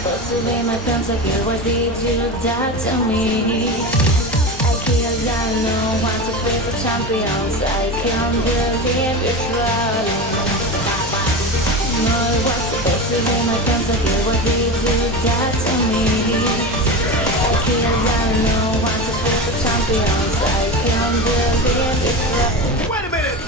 supposed to be my pentakill? Why did you die to me? I killed, I know want to play for champions. I can't believe it's wrong. No, it was supposed to be my pentakill. Why did you die to me? I killed, I know want to play for champions. I can't believe it's wrong. Wait a minute!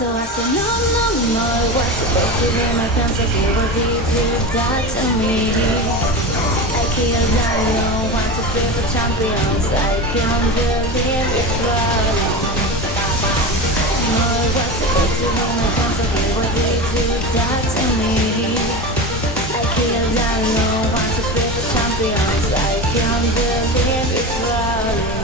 So I said, no, no, no, it was supposed to be my pentakill. Why did you die to me? I killed, I know want to play for champions. I can't believe it's wrong. No, it was supposed to be my pentakill. Why did you die to me? I killed, I know want to play for champions. I can't believe it's wrong.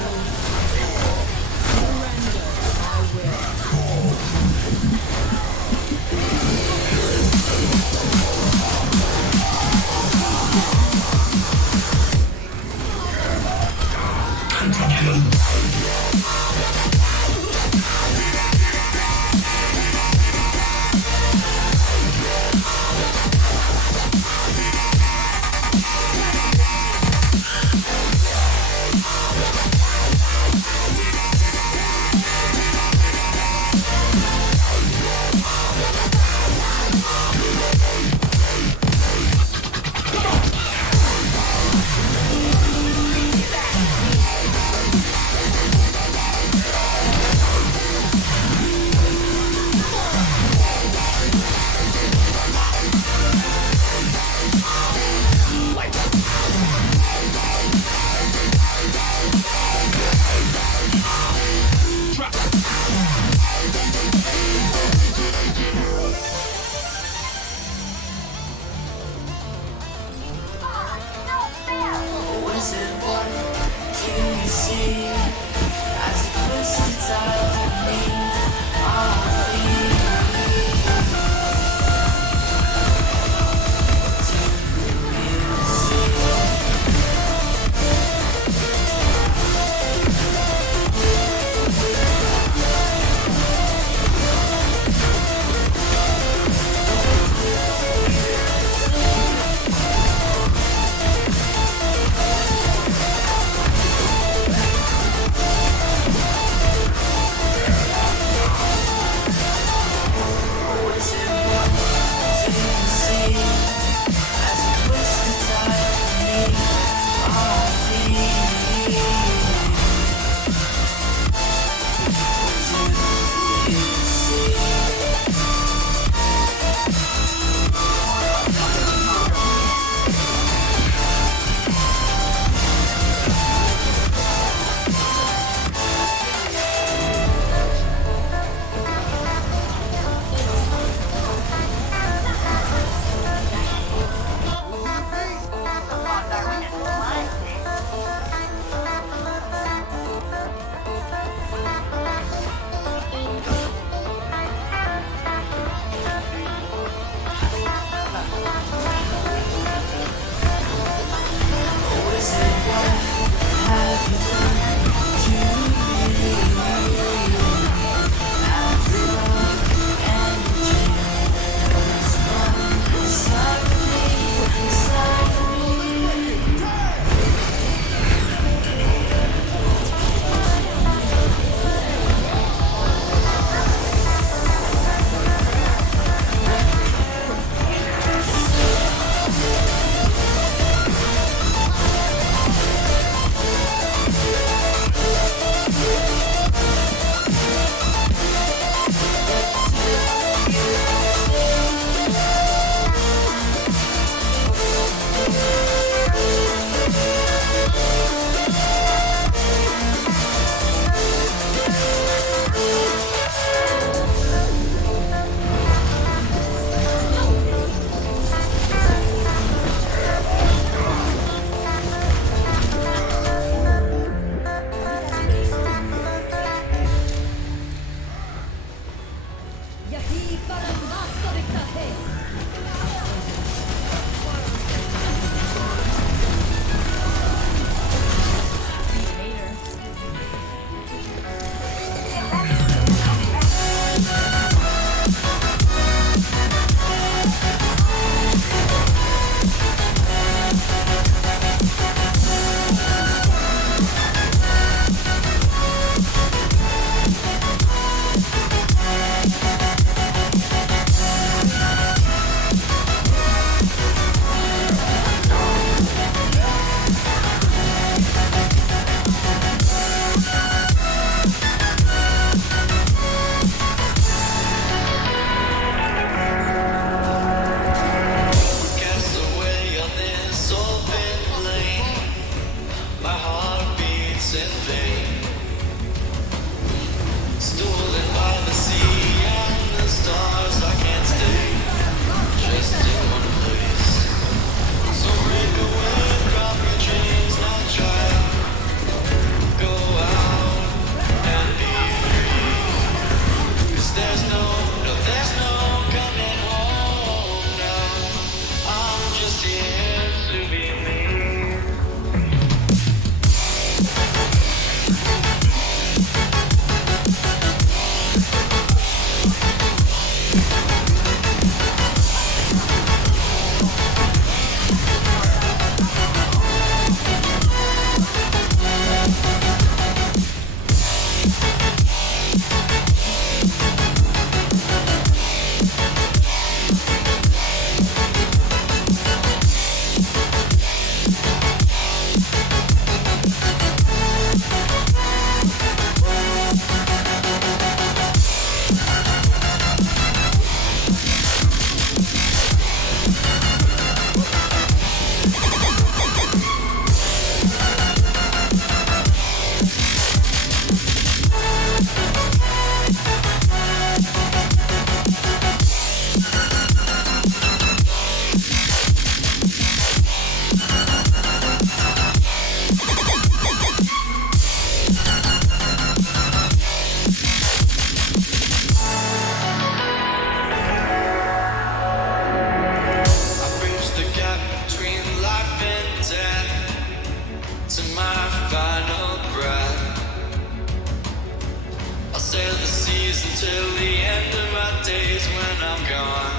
days until the end of my days when I'm gone.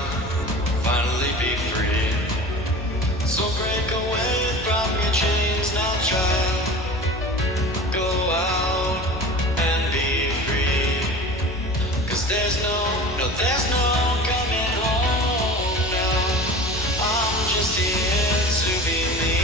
Finally be free. So break away from your chains now, child. Go out and be free. 'Cause there's no coming home now. I'm just here to be me.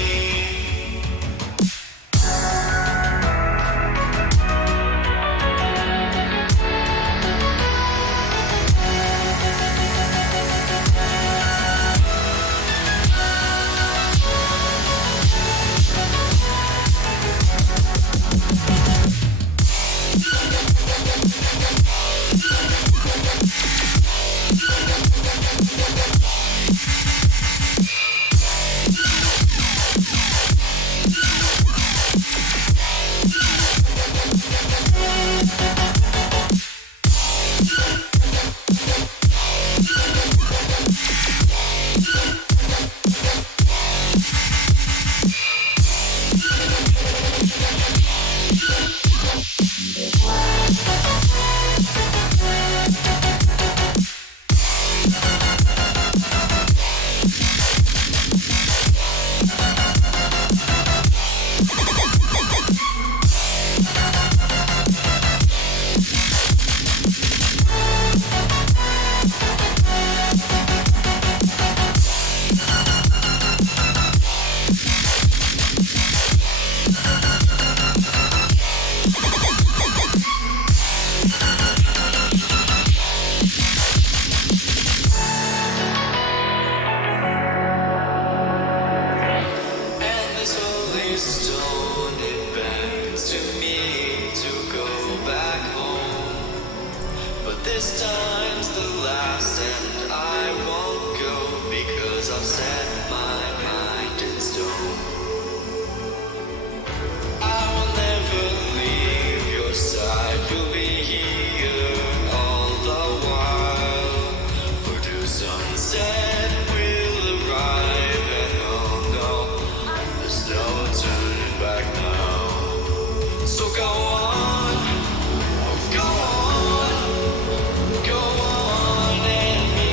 Stone, it beckons to me to go back home. But this time's the last, and I won't go because I've set my mind in stone. I will never leave your side, you'll be here all the while. For the sunset will arrive, and oh no, there's no turning back now. So go on, go on, go on and be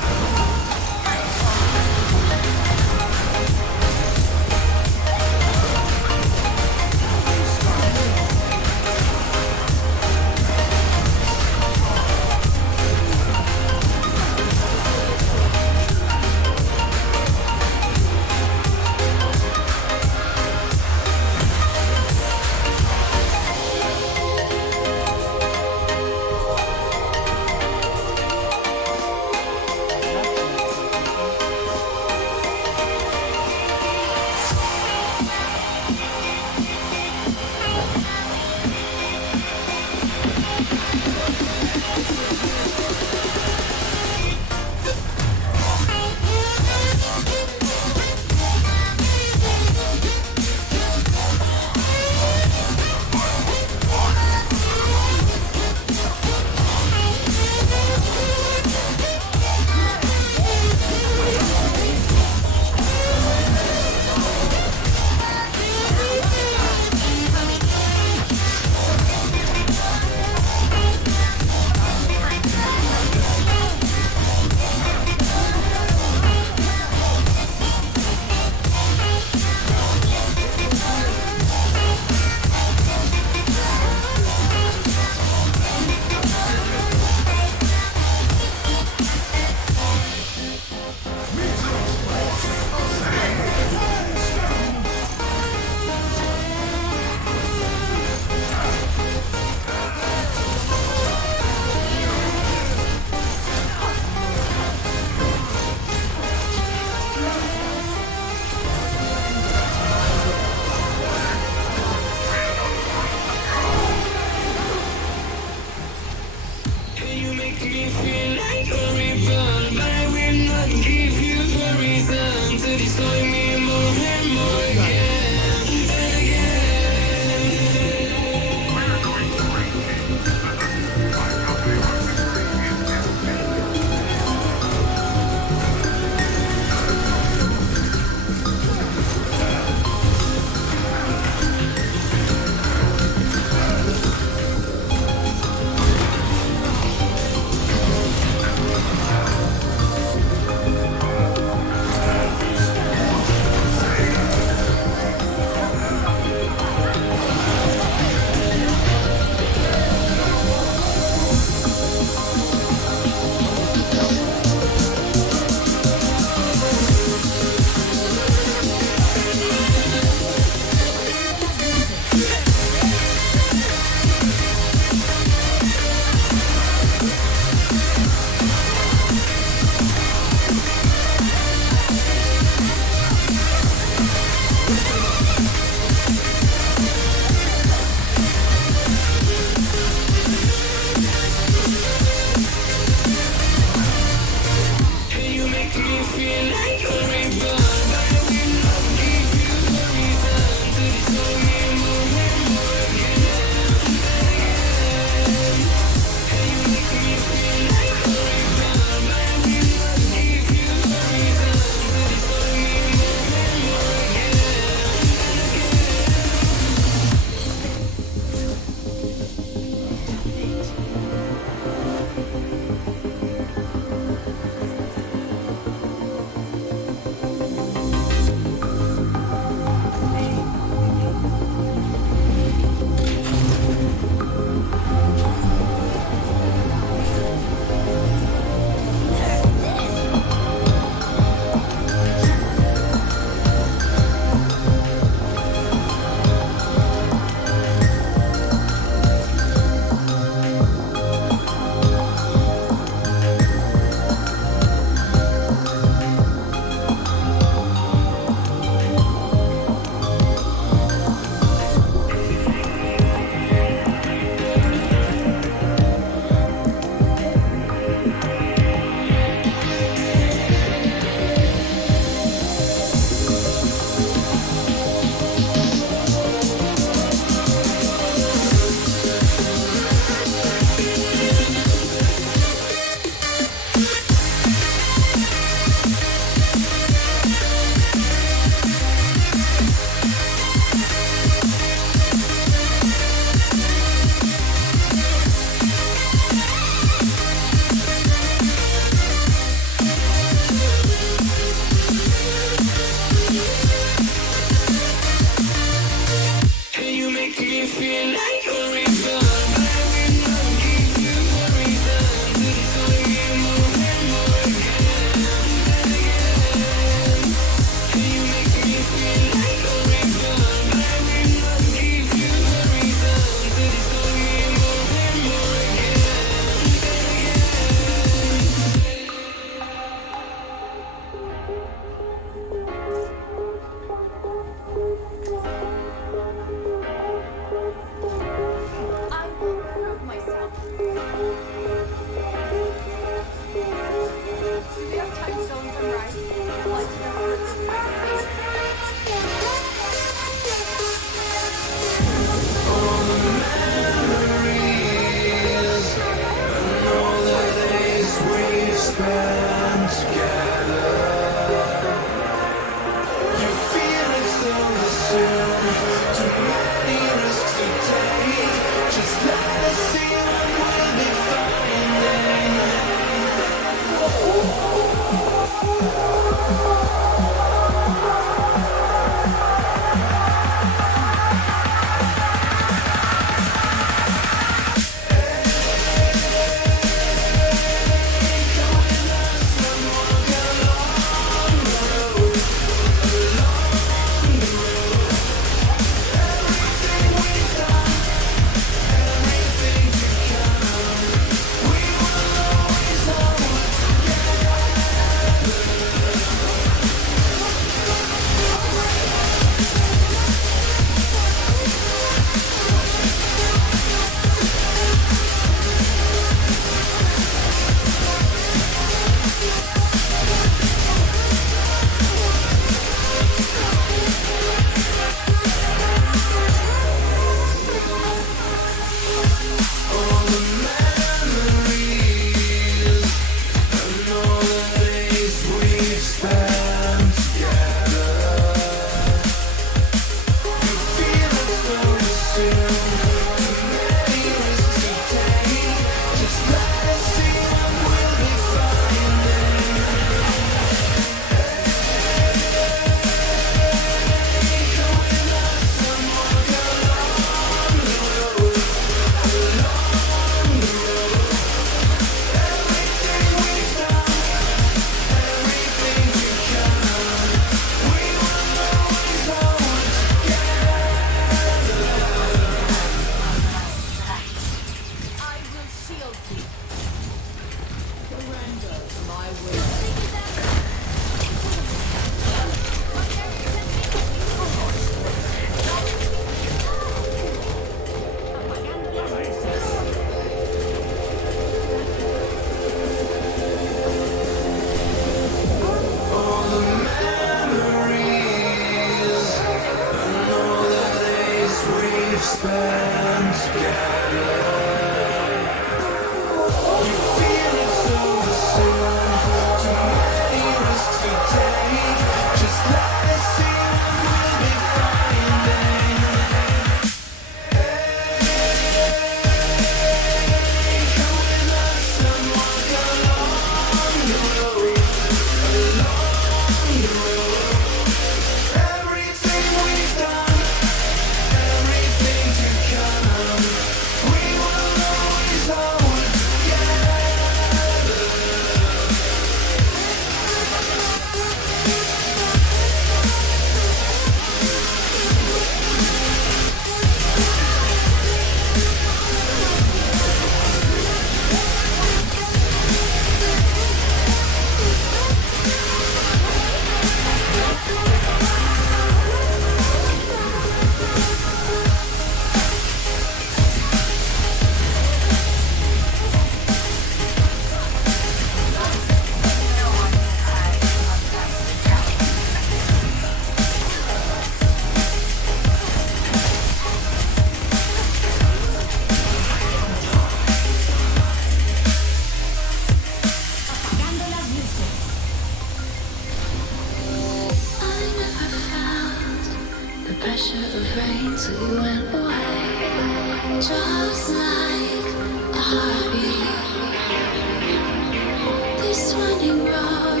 This winding road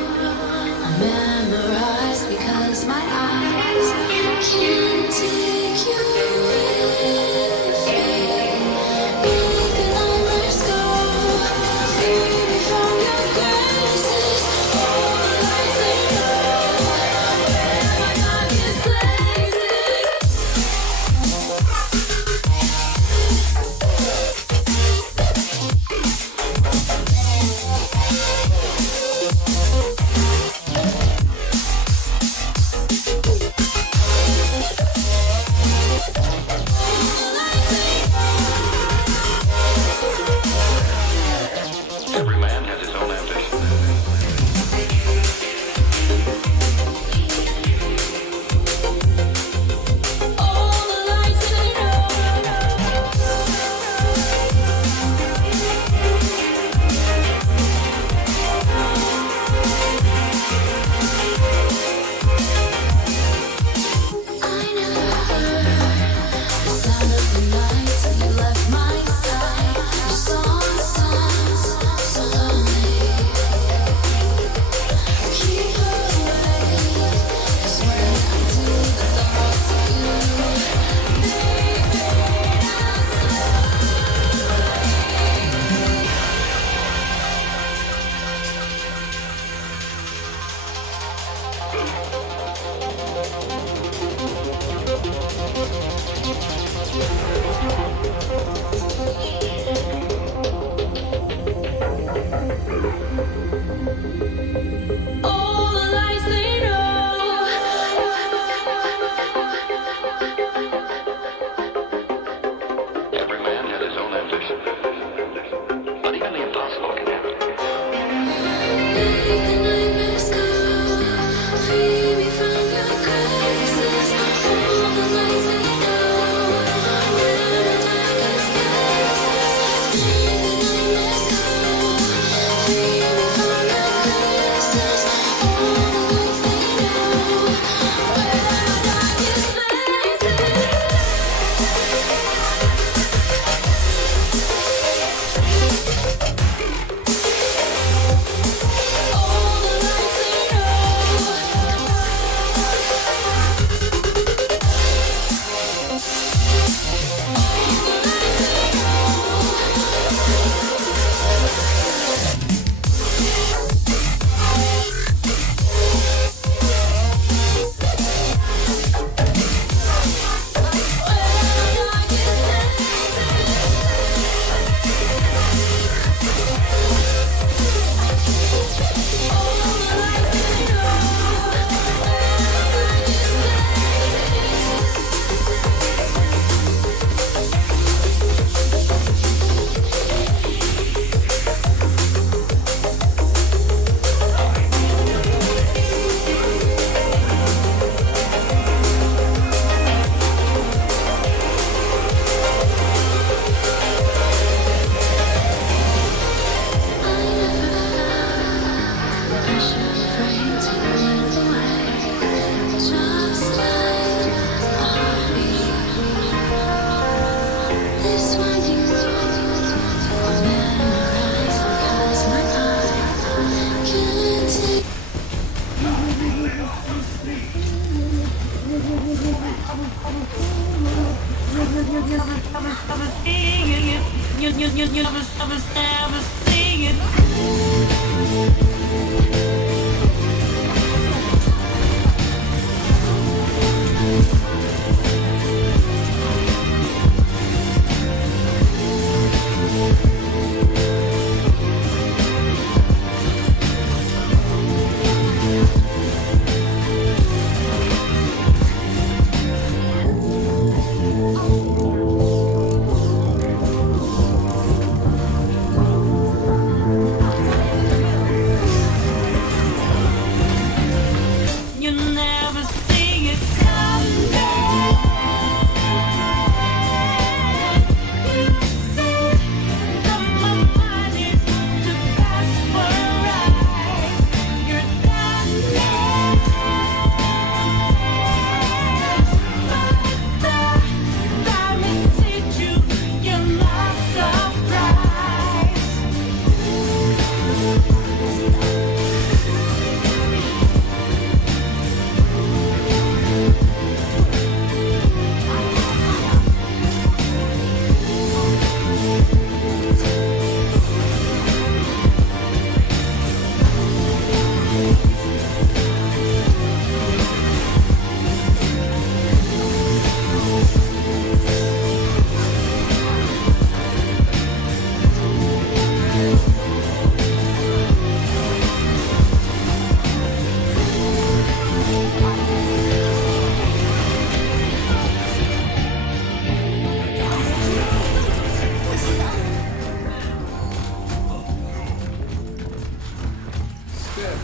I memorized because my eyes can't take you with me. You can always go, free me from your graces. All the lights they know, where my darkest places. Every man has his own ambition. All the lights they know. I never heard the sound of the night till you left my side. Your song sounds so lonely. Keep away, 'cause when I do, the thoughts of you make all the lights they know. Every man has his own ambition. But even the impossible can happen. Make the nightmares go, free me from your graces. All the lights they know, where my darkest places. Make the nightmares go, free me from your graces. All the lights they know, where my darkest places. All the lights they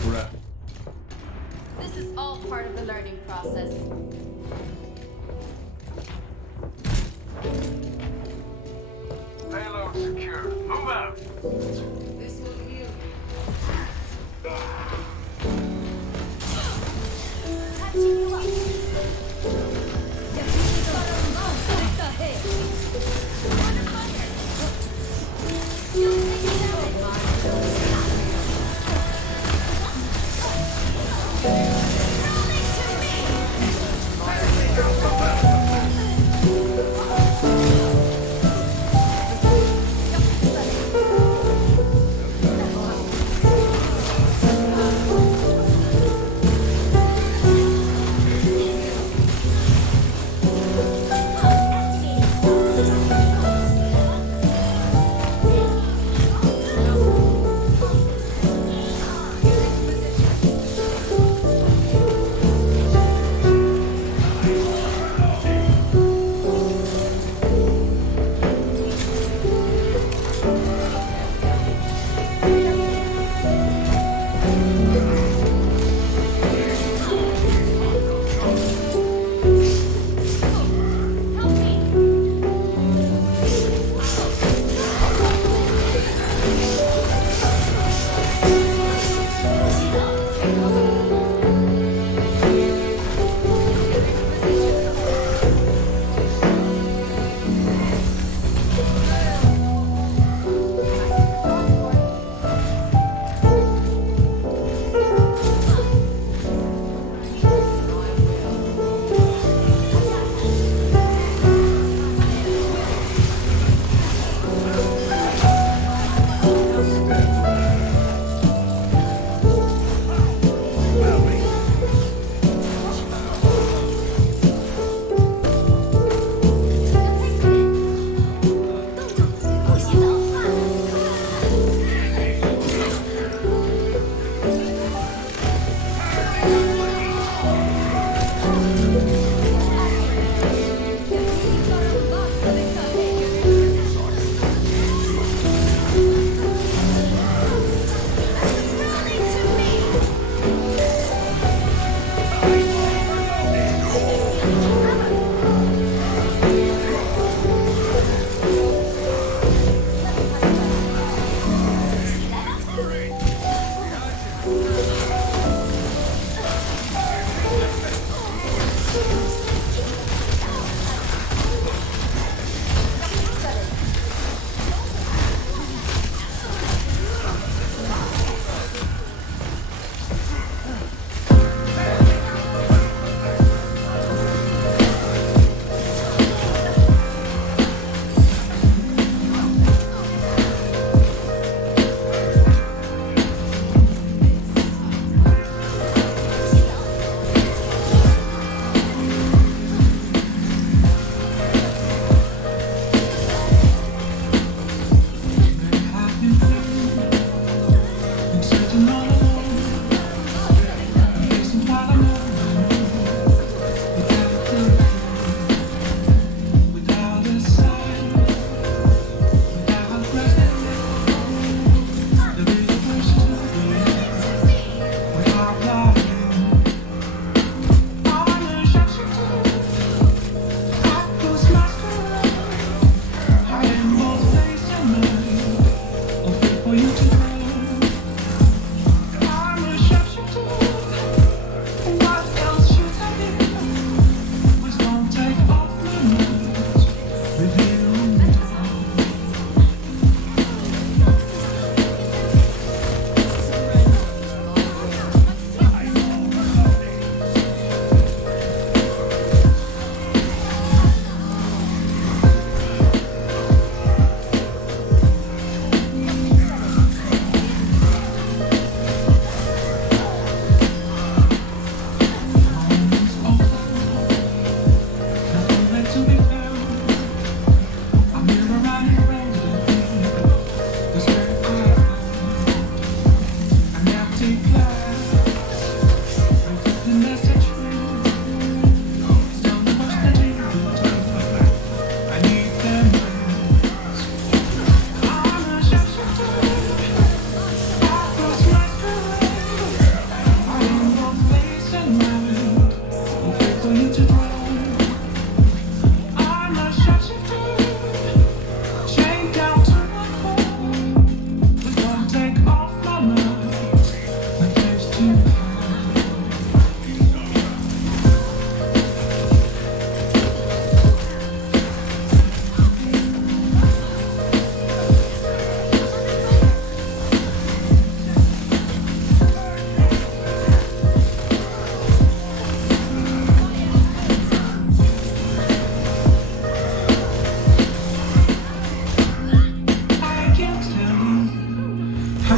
This is all part of the learning process. Payload secure. Move out. This will heal. Patching you up.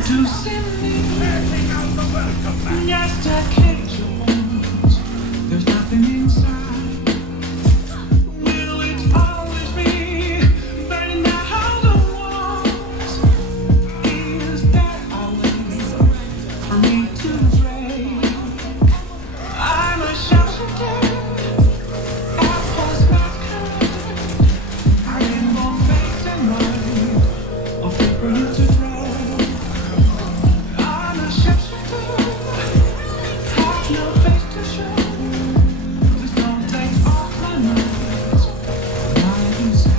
to send me just to catch your wounds. There's nothing inside. Will it always be burning down the walls? Is that always for me to break? I'm a shelter. I post my card. I need more face and mind. Of for you to throw. I'm a shelter. Have no face to show. Please don't take off my mind. My inside.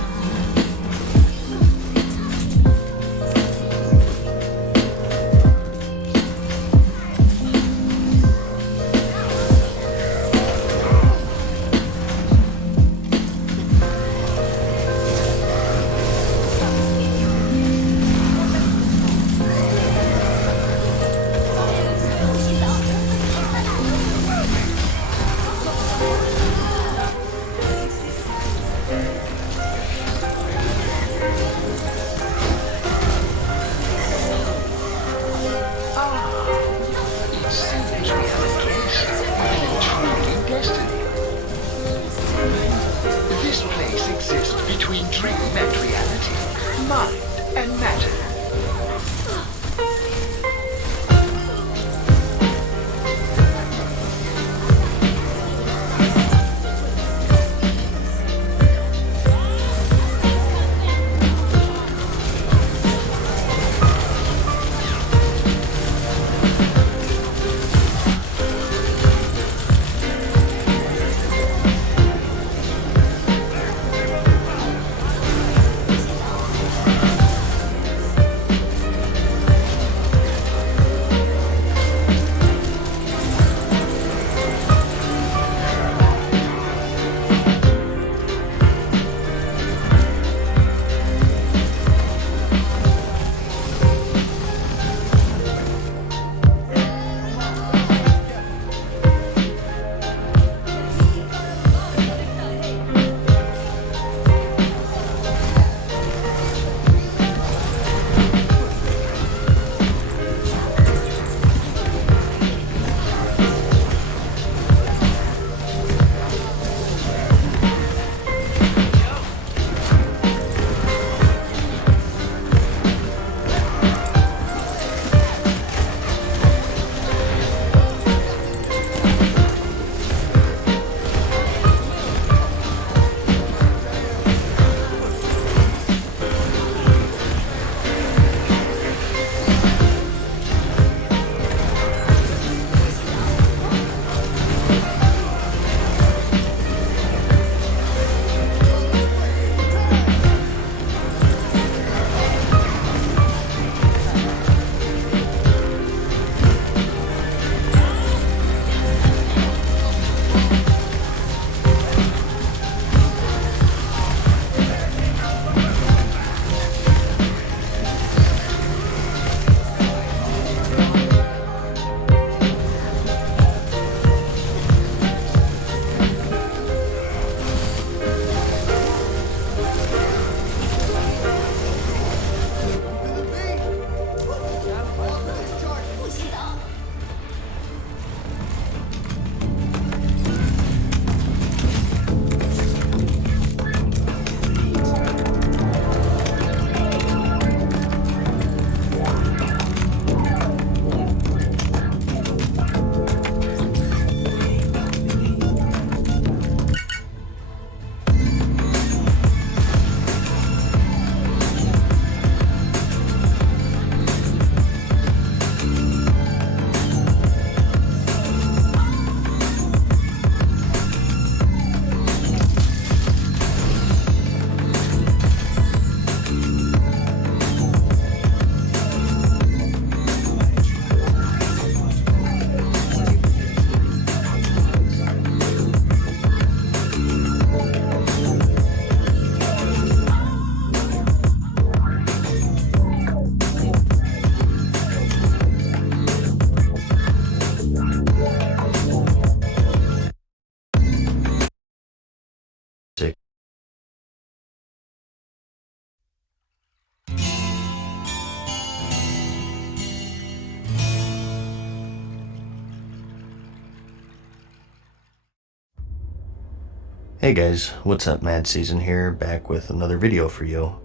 Hey guys, what's up? Mad Season here, back with another video for you.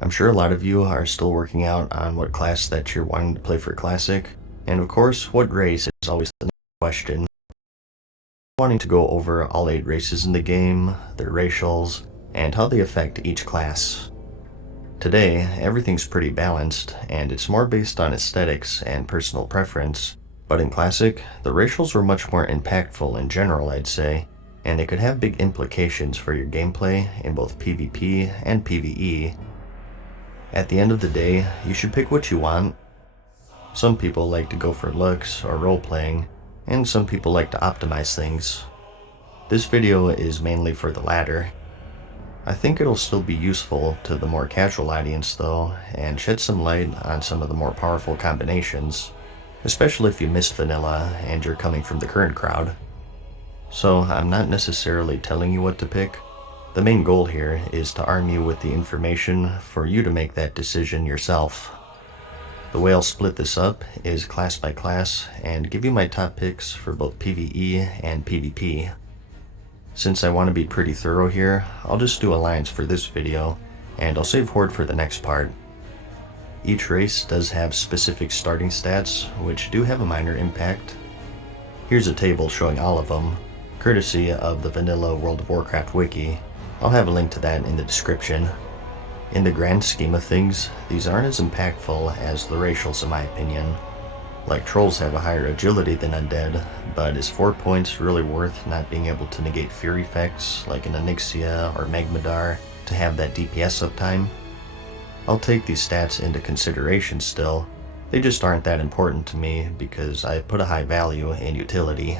I'm sure a lot of you are still working out on what class that you're wanting to play for Classic, and of course, what race is always the next question. Wanting to go over all 8 races in the game, their racials, and how they affect each class. Today, everything's pretty balanced, and it's more based on aesthetics and personal preference, but in Classic, the racials were much more impactful in general, I'd say, and they could have big implications for your gameplay in both PvP and PvE. At the end of the day, you should pick what you want. Some people like to go for looks or role-playing, and some people like to optimize things. This video is mainly for the latter. I think it'll still be useful to the more casual audience though, and shed some light on some of the more powerful combinations, especially if you missed vanilla and you're coming from the current crowd. So I'm not necessarily telling you what to pick. The main goal here is to arm you with the information for you to make that decision yourself. The way I'll split this up is class by class and give you my top picks for both PvE and PvP. Since I want to be pretty thorough here, I'll just do alliance for this video, and I'll save Horde for the next part. Each race does have specific starting stats, which do have a minor impact. Here's a table showing all of them, courtesy of the vanilla World of Warcraft wiki. I'll have a link to that in the description. In the grand scheme of things, these aren't as impactful as the racials in my opinion. Like trolls have a higher agility than undead, but is 4 points really worth not being able to negate fear effects like an Onyxia or Magmadar to have that DPS uptime? I'll take these stats into consideration still, they just aren't that important to me because I put a high value in utility.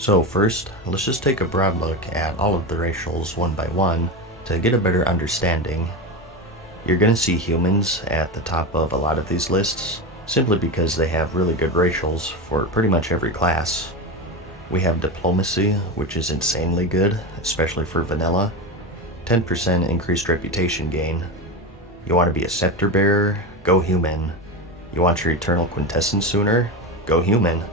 So first, let's just take a broad look at all of the racials one by one to get a better understanding. You're gonna see humans at the top of a lot of these lists, simply because they have really good racials for pretty much every class. We have diplomacy, which is insanely good, especially for vanilla. 10% increased reputation gain. You want to be a scepter bearer? Go human. You want your eternal quintessence sooner? Go human.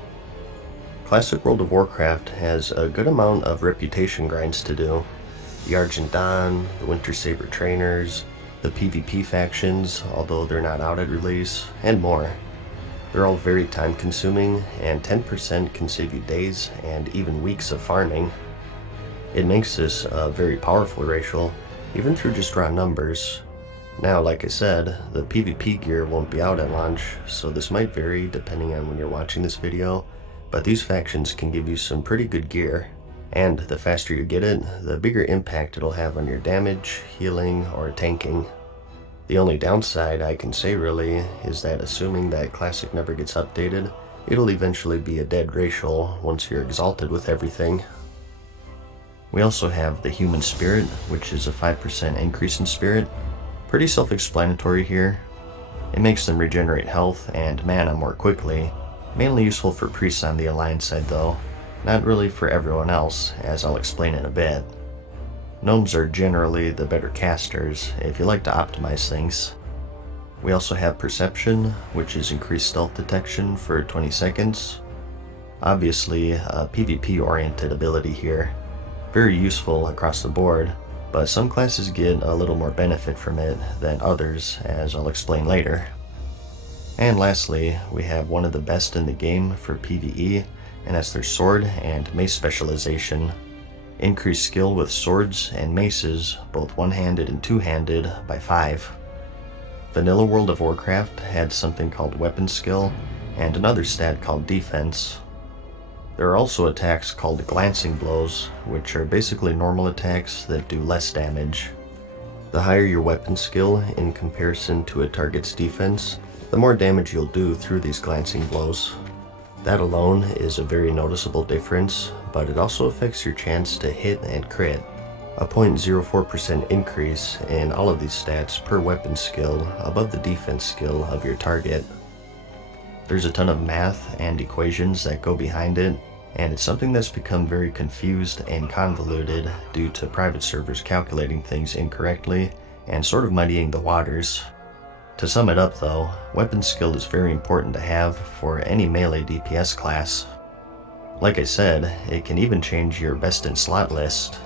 Classic World of Warcraft has a good amount of reputation grinds to do. The Argent Dawn, the Winter Saber trainers, the PvP factions, although they're not out at release, and more. They're all very time consuming, and 10% can save you days and even weeks of farming. It makes this a very powerful racial, even through just raw numbers. Now, like I said, the PvP gear won't be out at launch, so this might vary depending on when you're watching this video, but these factions can give you some pretty good gear. And the faster you get it, the bigger impact it'll have on your damage, healing, or tanking. The only downside I can say really is that assuming that Classic never gets updated, it'll eventually be a dead racial once you're exalted with everything. We also have the Human Spirit, which is a 5% increase in spirit. Pretty self-explanatory here. It makes them regenerate health and mana more quickly, mainly useful for priests on the Alliance side though, not really for everyone else, as I'll explain in a bit. Gnomes are generally the better casters if you like to optimize things. We also have Perception, which is increased stealth detection for 20 seconds. Obviously a PvP oriented ability here. Very useful across the board, but some classes get a little more benefit from it than others, as I'll explain later. And lastly, we have one of the best in the game for PvE, and that's their sword and mace specialization. Increase skill with swords and maces, both one-handed and two-handed, by 5. Vanilla World of Warcraft had something called weapon skill, and another stat called defense. There are also attacks called glancing blows, which are basically normal attacks that do less damage. The higher your weapon skill in comparison to a target's defense, the more damage you'll do through these glancing blows. That alone is a very noticeable difference, but it also affects your chance to hit and crit. A 0.04% increase in all of these stats per weapon skill above the defense skill of your target. There's a ton of math and equations that go behind it, and it's something that's become very confused and convoluted due to private servers calculating things incorrectly and sort of muddying the waters. To sum it up though, weapon skill is very important to have for any melee DPS class. Like I said, it can even change your best in slot list.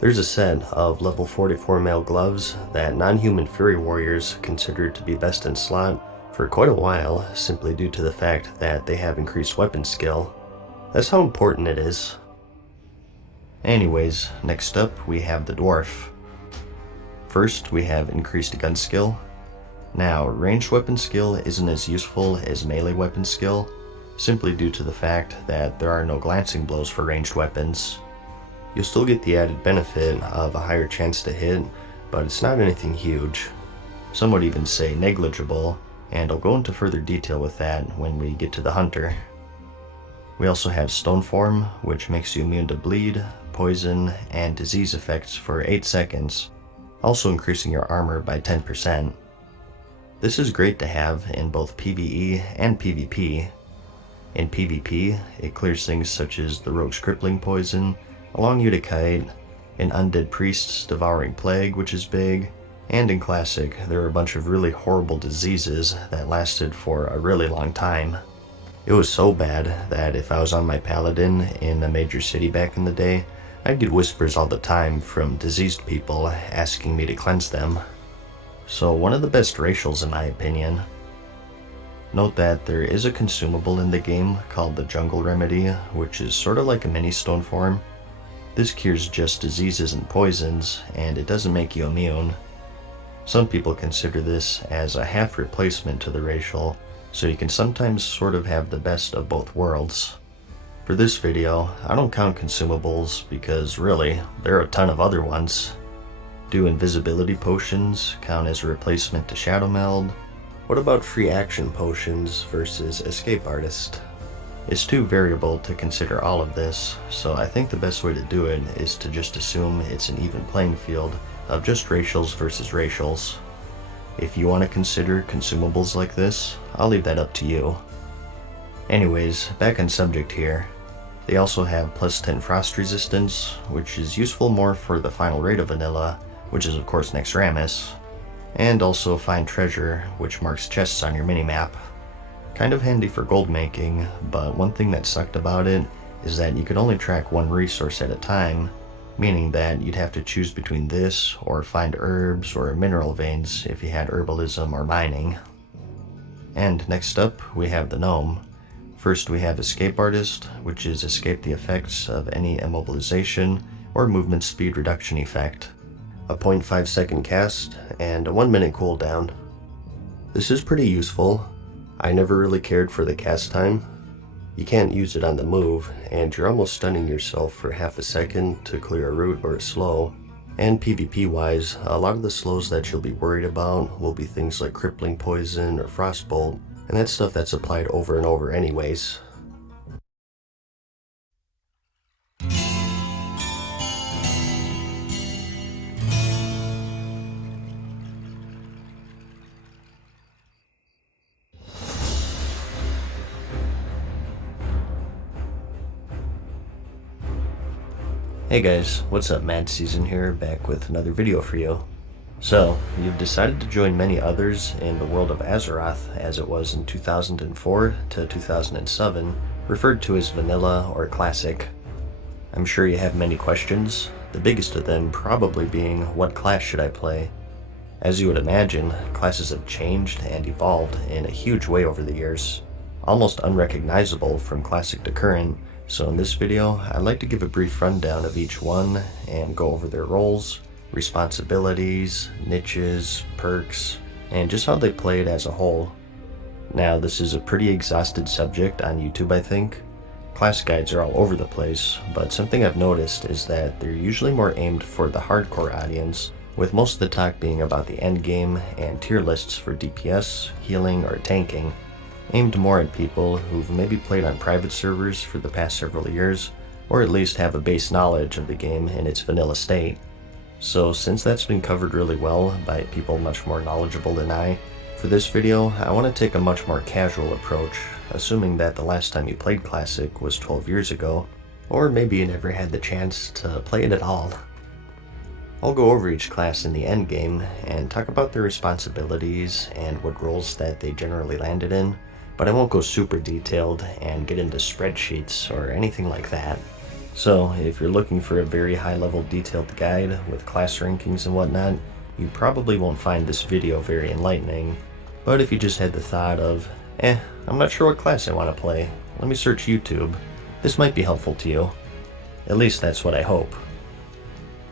There's a set of level 44 male gloves that non-human Fury warriors considered to be best in slot for quite a while, simply due to the fact that they have increased weapon skill. That's how important it is. Anyways, next up we have the dwarf. First, we have increased gun skill. Now, ranged weapon skill isn't as useful as melee weapon skill, simply due to the fact that there are no glancing blows for ranged weapons. You'll still get the added benefit of a higher chance to hit, but it's not anything huge. Some would even say negligible, and I'll go into further detail with that when we get to the hunter. We also have stone form, which makes you immune to bleed, poison, and disease effects for 8 seconds, also increasing your armor by 10%. This is great to have in both PvE and PvP. In PvP, it clears things such as the rogue's crippling poison, Along Uticite, an undead priest's devouring plague, which is big, and in Classic, there were a bunch of really horrible diseases that lasted for a really long time. It was so bad that if I was on my paladin in a major city back in the day, I'd get whispers all the time from diseased people asking me to cleanse them. So one of the best racials in my opinion. Note that there is a consumable in the game called the Jungle Remedy, which is sort of like a mini stone form. This cures just diseases and poisons, and it doesn't make you immune. Some people consider this as a half replacement to the racial, so you can sometimes sort of have the best of both worlds. For this video, I don't count consumables because really, there are a ton of other ones. Do invisibility potions count as a replacement to Shadow Meld? What about free action potions versus escape artist? It's too variable to consider all of this, so I think the best way to do it is to just assume it's an even playing field of just racials versus racials. If you want to consider consumables like this, I'll leave that up to you. Anyways, back on subject here. They also have plus 10 frost resistance, which is useful more for the final raid of vanilla, which is of course next Ramus, and also find treasure, which marks chests on your minimap. Kind of handy for gold making, but one thing that sucked about it is that you could only track one resource at a time, meaning that you'd have to choose between this or find herbs or mineral veins if you had herbalism or mining. And next up, we have the gnome. First we have Escape Artist, which is escape the effects of any immobilization or movement speed reduction effect. A 0.5 second cast, and a 1 minute cooldown. This is pretty useful. I never really cared for the cast time. You can't use it on the move, and you're almost stunning yourself for half a second to clear a route or a slow. And PvP wise, a lot of the slows that you'll be worried about will be things like crippling poison or frostbolt, and that's stuff that's applied over and over anyways. Hey guys, what's up? Mad Season here, back with another video for you. So, you've decided to join many others in the world of Azeroth as it was in 2004 to 2007, referred to as Vanilla or Classic. I'm sure you have many questions, the biggest of them probably being what class should I play? As you would imagine, classes have changed and evolved in a huge way over the years, almost unrecognizable from Classic to current. So in this video, I'd like to give a brief rundown of each one and go over their roles, responsibilities, niches, perks, and just how they played as a whole. Now, this is a pretty exhausted subject on YouTube, I think. Class guides are all over the place, but something I've noticed is that they're usually more aimed for the hardcore audience, with most of the talk being about the endgame and tier lists for DPS, healing, or tanking, aimed more at people who've maybe played on private servers for the past several years, or at least have a base knowledge of the game in its vanilla state. So since that's been covered really well by people much more knowledgeable than I, for this video I want to take a much more casual approach, assuming that the last time you played Classic was 12 years ago, or maybe you never had the chance to play it at all. I'll go over each class in the endgame and talk about their responsibilities and what roles that they generally landed in, but I won't go super detailed and get into spreadsheets or anything like that. So, if you're looking for a very high-level detailed guide with class rankings and whatnot, you probably won't find this video very enlightening. But if you just had the thought of, I'm not sure what class I want to play, let me search YouTube, this might be helpful to you. At least that's what I hope.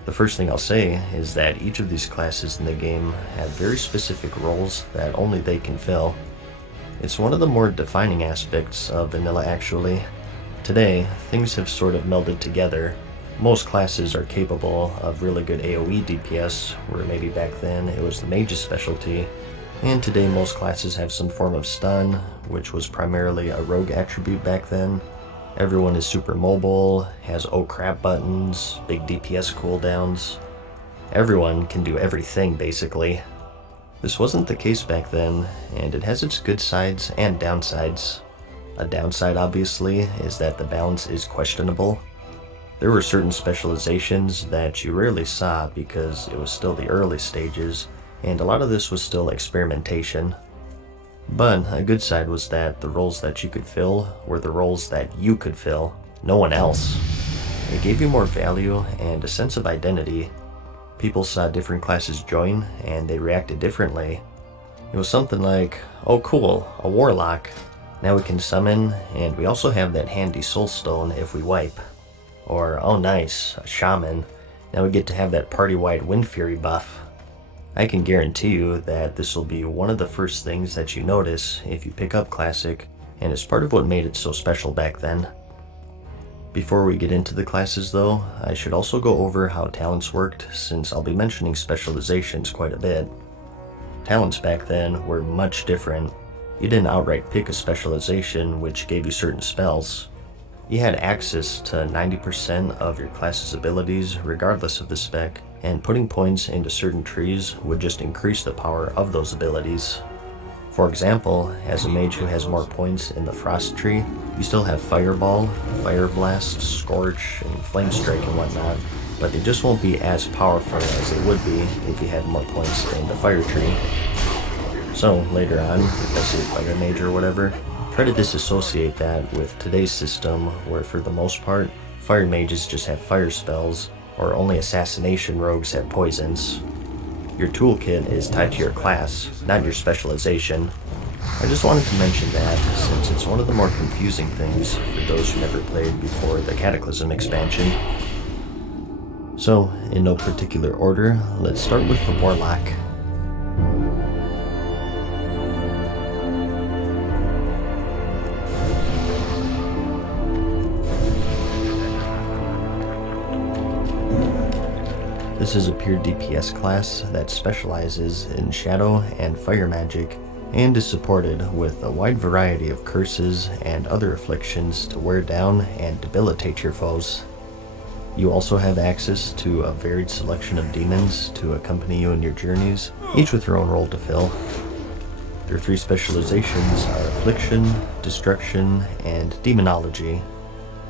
The first thing I'll say is that each of these classes in the game have very specific roles that only they can fill. It's one of the more defining aspects of vanilla actually. Today, things have sort of melded together. Most classes are capable of really good AoE DPS, where maybe back then it was the mage's specialty, and today most classes have some form of stun, which was primarily a rogue attribute back then. Everyone is super mobile, has oh crap buttons, big DPS cooldowns. Everyone can do everything basically. This wasn't the case back then, and it has its good sides and downsides. A downside, obviously, is that the balance is questionable. There were certain specializations that you rarely saw because it was still the early stages, and a lot of this was still experimentation. But a good side was that the roles that you could fill were the roles that you could fill, no one else. It gave you more value and a sense of identity. People saw different classes join, and they reacted differently. It was something like, oh cool, a warlock. Now we can summon, and we also have that handy soul stone if we wipe. Or, oh nice, a shaman. Now we get to have that party-wide wind fury buff. I can guarantee you that this will be one of the first things that you notice if you pick up Classic, and it's part of what made it so special back then. Before we get into the classes though, I should also go over how talents worked, since I'll be mentioning specializations quite a bit. Talents back then were much different. You didn't outright pick a specialization which gave you certain spells. You had access to 90% of your class's abilities regardless of the spec, and putting points into certain trees would just increase the power of those abilities. For example, as a mage who has more points in the Frost tree, you still have Fireball, Fire Blast, Scorch, and Flame Strike and whatnot, but they just won't be as powerful as they would be if you had more points in the Fire tree. So, later on, if I say Fire Mage or whatever, try to disassociate that with today's system where for the most part, Fire Mages just have fire spells, or only Assassination Rogues have poisons. Your toolkit is tied to your class, not your specialization. I just wanted to mention that, since it's one of the more confusing things for those who never played before the Cataclysm expansion. So, in no particular order, let's start with the Warlock. This is a pure DPS class that specializes in shadow and fire magic, and is supported with a wide variety of curses and other afflictions to wear down and debilitate your foes. You also have access to a varied selection of demons to accompany you in your journeys, each with their own role to fill. Your three specializations are Affliction, Destruction, and Demonology.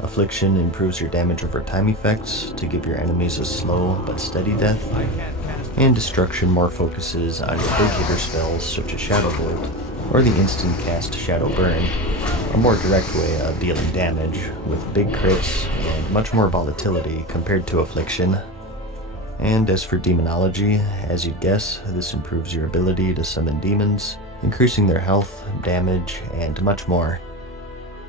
Affliction improves your damage over time effects to give your enemies a slow but steady death, and Destruction more focuses on your big hitter spells such as Shadow Bolt, or the instant cast Shadow Burn, a more direct way of dealing damage, with big crits and much more volatility compared to Affliction. And as for Demonology, as you'd guess, this improves your ability to summon demons, increasing their health, damage, and much more.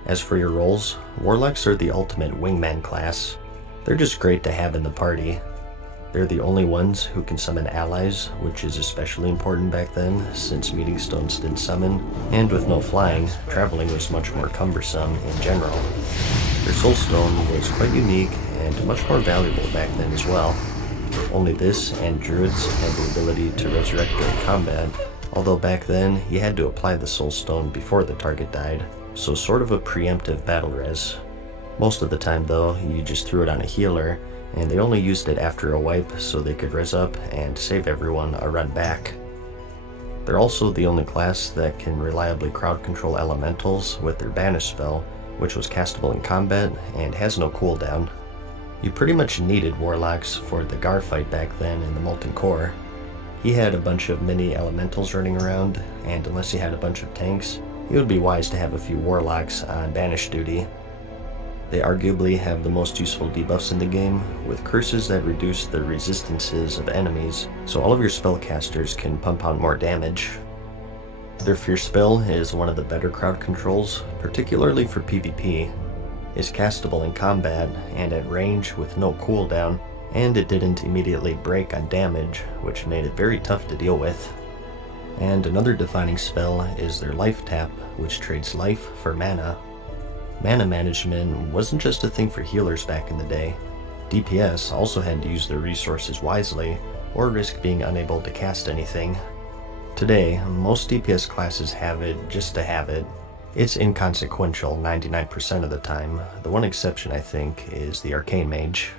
As for your roles, Warlocks are the ultimate wingman class. They're just great to have in the party. They're the only ones who can summon allies, which is especially important back then, since meeting stones didn't summon, and with no flying, traveling was much more cumbersome in general. Their soul stone was quite unique and much more valuable back then as well. Only this and druids had the ability to resurrect during combat, although back then you had to apply the soul stone before the target died. So sort of a preemptive battle res. Most of the time though, you just threw it on a healer, and they only used it after a wipe so they could res up and save everyone a run back. They're also the only class that can reliably crowd control elementals with their banish spell, which was castable in combat and has no cooldown. You pretty much needed Warlocks for the Gar fight back then in the Molten Core. He had a bunch of mini elementals running around, and unless you had a bunch of tanks, it would be wise to have a few Warlocks on banish duty. They arguably have the most useful debuffs in the game, with curses that reduce the resistances of enemies, so all of your spellcasters can pump out more damage. Their Fierce spell is one of the better crowd controls, particularly for PvP. It's castable in combat and at range with no cooldown, and it didn't immediately break on damage, which made it very tough to deal with. And another defining spell is their Life Tap, which trades life for mana. Mana management wasn't just a thing for healers back in the day. DPS also had to use their resources wisely, or risk being unable to cast anything. Today, most DPS classes have it just to have it. It's inconsequential 99% of the time. The one exception, I think, is the Arcane Mage.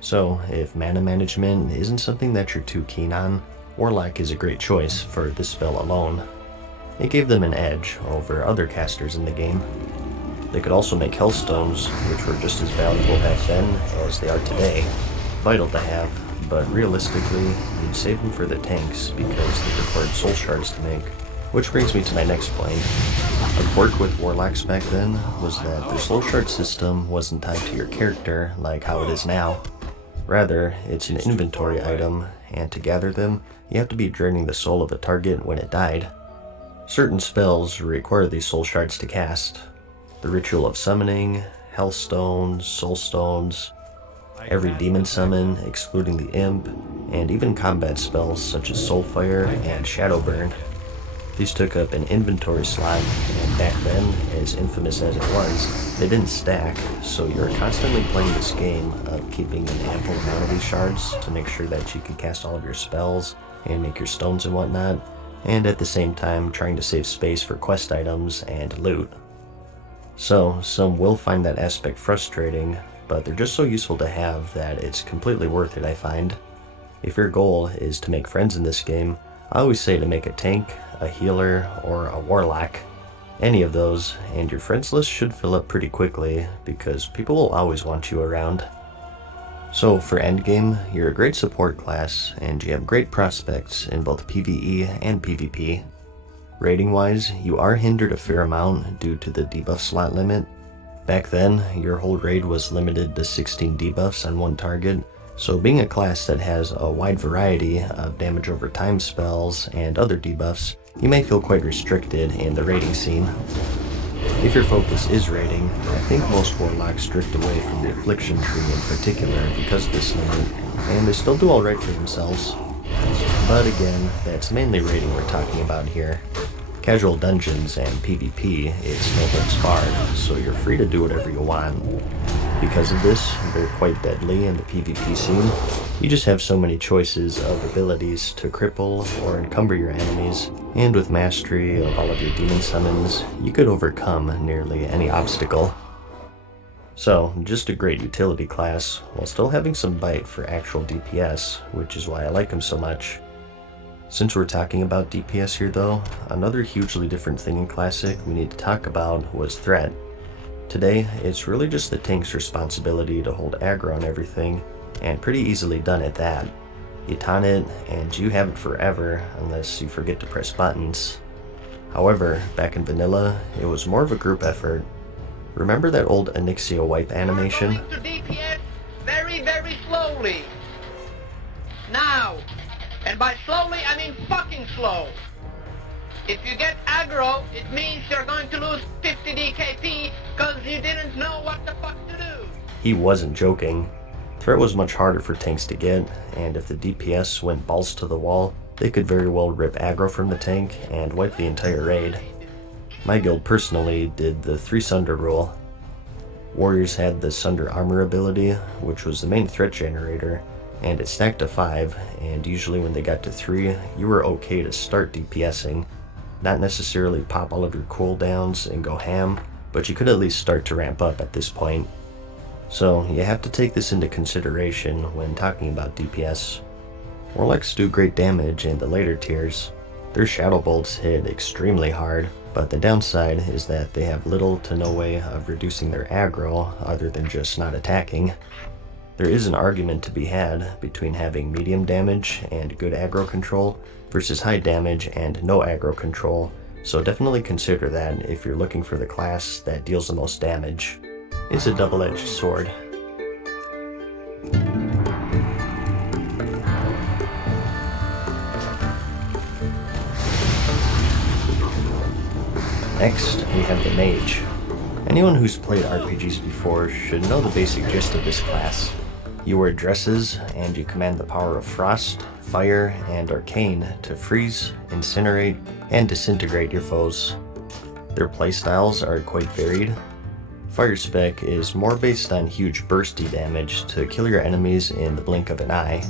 So, if mana management isn't something that you're too keen on, Warlock is a great choice for this spell alone. It gave them an edge over other casters in the game. They could also make Hellstones, which were just as valuable back then as they are today. Vital to have, but realistically, you'd save them for the tanks because they required soul shards to make. Which brings me to my next point. A quirk with Warlocks back then was that their soul shard system wasn't tied to your character like how it is now. Rather, it's an inventory item, and to gather them, you have to be draining the soul of a target when it died. Certain spells require these soul shards to cast. The Ritual of Summoning, Hellstones, Soulstones, every demon summon, excluding the Imp, and even combat spells such as Soulfire and Shadowburn. These took up an inventory slot, and back then, as infamous as it was, they didn't stack, so you're constantly playing this game of keeping an ample amount of these shards to make sure that you can cast all of your spells and make your stones and whatnot, and at the same time trying to save space for quest items and loot. So, some will find that aspect frustrating, but they're just so useful to have that it's completely worth it, I find. If your goal is to make friends in this game, I always say to make a tank, a healer, or a warlock. Any of those, and your friends list should fill up pretty quickly, because people will always want you around. So for endgame, you're a great support class, and you have great prospects in both PvE and PvP. Rating-wise, you are hindered a fair amount due to the debuff slot limit. Back then, your whole raid was limited to 16 debuffs on one target, so being a class that has a wide variety of damage over time spells and other debuffs, you may feel quite restricted in the raiding scene. If your focus is raiding, I think most Warlocks drift away from the Affliction tree in particular because of this limit, and they still do alright for themselves. But again, that's mainly raiding we're talking about here. Casual dungeons and PvP, it's no holds barred, so you're free to do whatever you want. Because of this, they're quite deadly in the PvP scene. You just have so many choices of abilities to cripple or encumber your enemies, and with mastery of all of your demon summons, you could overcome nearly any obstacle. So, just a great utility class, while still having some bite for actual DPS, which is why I like him so much. Since we're talking about DPS here though, another hugely different thing in Classic we need to talk about was threat. Today, it's really just the tank's responsibility to hold aggro on everything, and pretty easily done at that. You taunt it, and you have it forever unless you forget to press buttons. However, back in vanilla, it was more of a group effort. Remember that old Onyxia wipe animation? We're going to DPS very, very slowly. Now. And by slowly, I mean fucking slow. If you get aggro, it means you're going to lose 50 DKP because you didn't know what the fuck to do. He wasn't joking. Threat was much harder for tanks to get, and if the DPS went balls to the wall, they could very well rip aggro from the tank and wipe the entire raid. My guild personally did the 3 Sunder rule. Warriors had the Sunder armor ability, which was the main threat generator, and it stacked to 5, and usually when they got to 3, you were okay to start DPSing. Not necessarily pop all of your cooldowns and go ham, but you could at least start to ramp up at this point. So you have to take this into consideration when talking about DPS. Warlocks do great damage in the later tiers. Their Shadow Bolts hit extremely hard, but the downside is that they have little to no way of reducing their aggro other than just not attacking. There is an argument to be had between having medium damage and good aggro control versus high damage and no aggro control, so definitely consider that if you're looking for the class that deals the most damage. It's a double-edged sword. Next, we have the Mage. Anyone who's played RPGs before should know the basic gist of this class. You wear dresses, and you command the power of Frost, Fire, and Arcane to freeze, incinerate, and disintegrate your foes. Their playstyles are quite varied. Fire spec is more based on huge bursty damage to kill your enemies in the blink of an eye.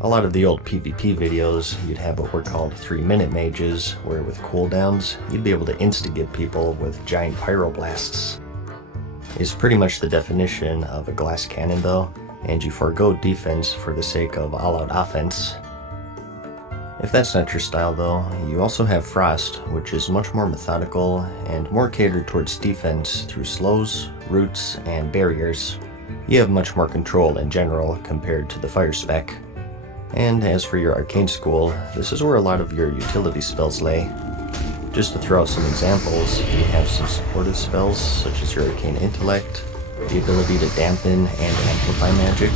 A lot of the old PvP videos, you'd have what were called 3-minute mages, where with cooldowns, you'd be able to insta-get people with giant pyroblasts. It's pretty much the definition of a glass cannon though, and you forego defense for the sake of all-out offense. If that's not your style though, you also have Frost, which is much more methodical and more catered towards defense through slows, roots, and barriers. You have much more control in general compared to the Fire spec. And as for your Arcane school, this is where a lot of your utility spells lay. Just to throw out some examples, you have some supportive spells such as your Arcane Intellect, the ability to dampen and amplify magic.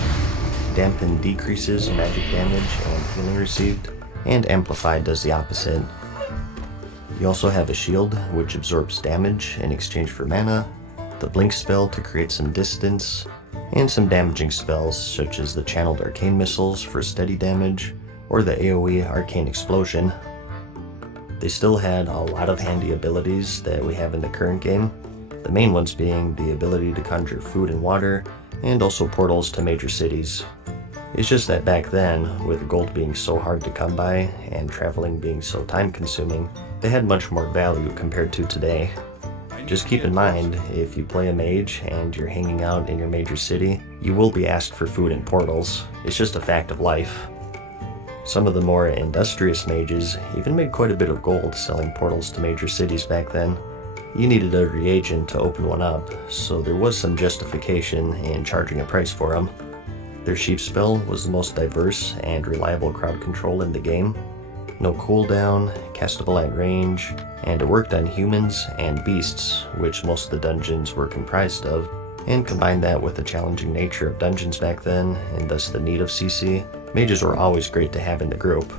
Dampen decreases magic damage and healing received, and Amplify does the opposite. You also have a shield, which absorbs damage in exchange for mana, the blink spell to create some distance, and some damaging spells such as the channeled arcane missiles for steady damage, or the AoE arcane explosion. They still had a lot of handy abilities that we have in the current game, the main ones being the ability to conjure food and water, and also portals to major cities. It's just that back then, with gold being so hard to come by, and traveling being so time consuming, they had much more value compared to today. Just keep in mind, if you play a mage and you're hanging out in your major city, you will be asked for food and portals. It's just a fact of life. Some of the more industrious mages even made quite a bit of gold selling portals to major cities back then. You needed a reagent to open one up, so there was some justification in charging a price for them. Their sheep spell was the most diverse and reliable crowd control in the game. No cooldown, castable at range, and it worked on humans and beasts, which most of the dungeons were comprised of, and combine that with the challenging nature of dungeons back then, and thus the need of CC, mages were always great to have in the group.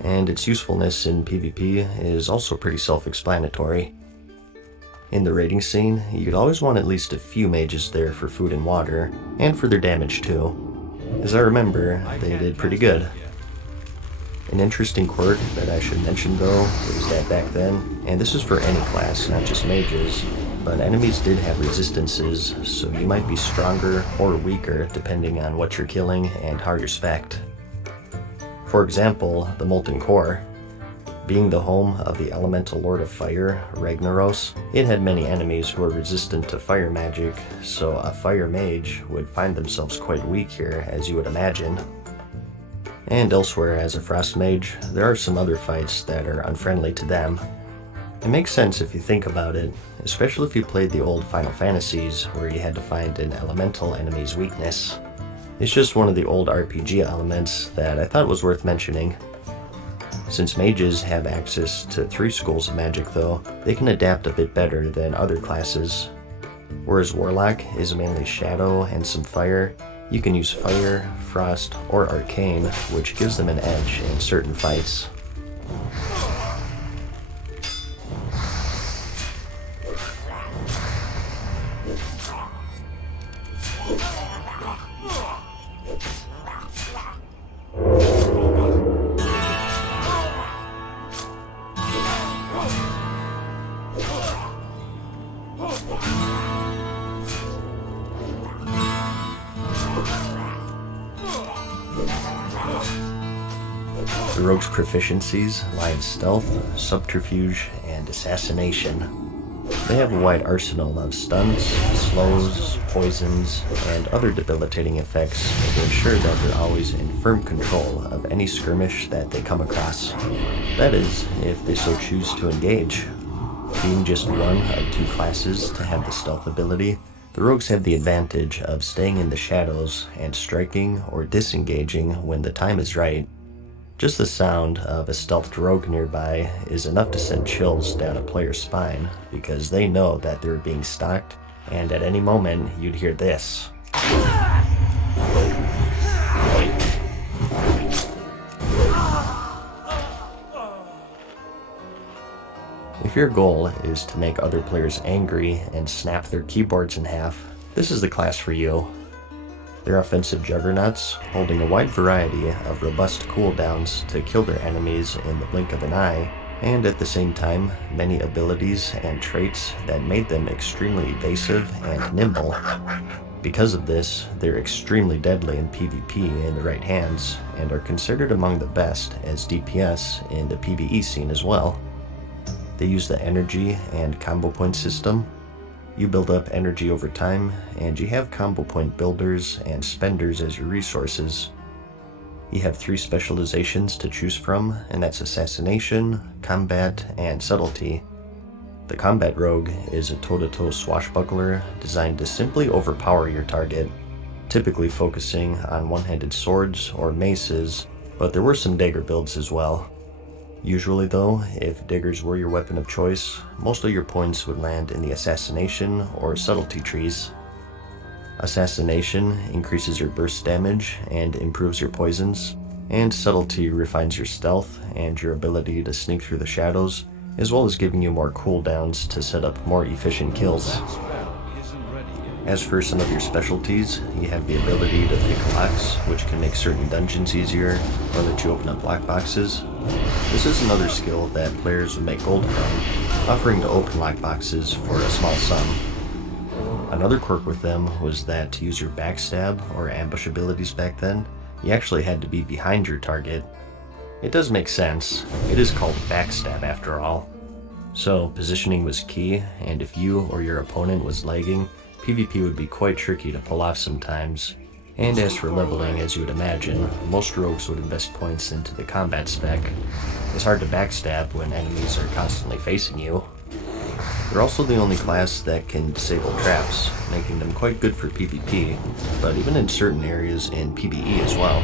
And its usefulness in PvP is also pretty self-explanatory. In the raiding scene, you'd always want at least a few mages there for food and water, and for their damage too. As I remember, they did pretty good. An interesting quirk that I should mention though is that back then, and this is for any class, not just mages, but enemies did have resistances, so you might be stronger or weaker depending on what you're killing and how you're spec'd. For example, the Molten Core. Being the home of the elemental lord of fire, Ragnaros, it had many enemies who were resistant to fire magic, so a fire mage would find themselves quite weak here, as you would imagine. And elsewhere as a frost mage, there are some other fights that are unfriendly to them. It makes sense if you think about it, especially if you played the old Final Fantasies where you had to find an elemental enemy's weakness. It's just one of the old RPG elements that I thought was worth mentioning. Since mages have access to 3 schools of magic though, they can adapt a bit better than other classes. Whereas Warlock is mainly shadow and some fire, you can use fire, frost, or arcane, which gives them an edge in certain fights. The rogue's proficiencies lie in stealth, subterfuge, and assassination. They have a wide arsenal of stuns, slows, poisons, and other debilitating effects to ensure that they're always in firm control of any skirmish that they come across. That is, if they so choose to engage. Being just one of 2 classes to have the stealth ability, the rogues have the advantage of staying in the shadows and striking or disengaging when the time is right. Just the sound of a stealthed rogue nearby is enough to send chills down a player's spine because they know that they're being stalked and at any moment you'd hear this. If your goal is to make other players angry and snap their keyboards in half, this is the class for you. They're offensive juggernauts, holding a wide variety of robust cooldowns to kill their enemies in the blink of an eye, and at the same time, many abilities and traits that made them extremely evasive and nimble. Because of this, they're extremely deadly in PvP in the right hands, and are considered among the best as DPS in the PvE scene as well. They use the energy and combo point system. You build up energy over time, and you have combo point builders and spenders as your resources. You have 3 specializations to choose from, and that's Assassination, Combat, and Subtlety. The Combat Rogue is a toe-to-toe swashbuckler designed to simply overpower your target, typically focusing on one-handed swords or maces, but there were some dagger builds as well. Usually though, if daggers were your weapon of choice, most of your points would land in the Assassination or Subtlety trees. Assassination increases your burst damage and improves your poisons, and Subtlety refines your stealth and your ability to sneak through the shadows, as well as giving you more cooldowns to set up more efficient kills. As for some of your specialties, you have the ability to pick locks, which can make certain dungeons easier, or let you open up lock boxes. This is another skill that players would make gold from, offering to open lock boxes for a small sum. Another quirk with them was that to use your backstab or ambush abilities back then, you actually had to be behind your target. It does make sense, it is called backstab after all. So positioning was key, and if you or your opponent was lagging, PvP would be quite tricky to pull off sometimes. And as for leveling, as you would imagine, most rogues would invest points into the combat spec. It's hard to backstab when enemies are constantly facing you. They're also the only class that can disable traps, making them quite good for PvP, but even in certain areas in PvE as well.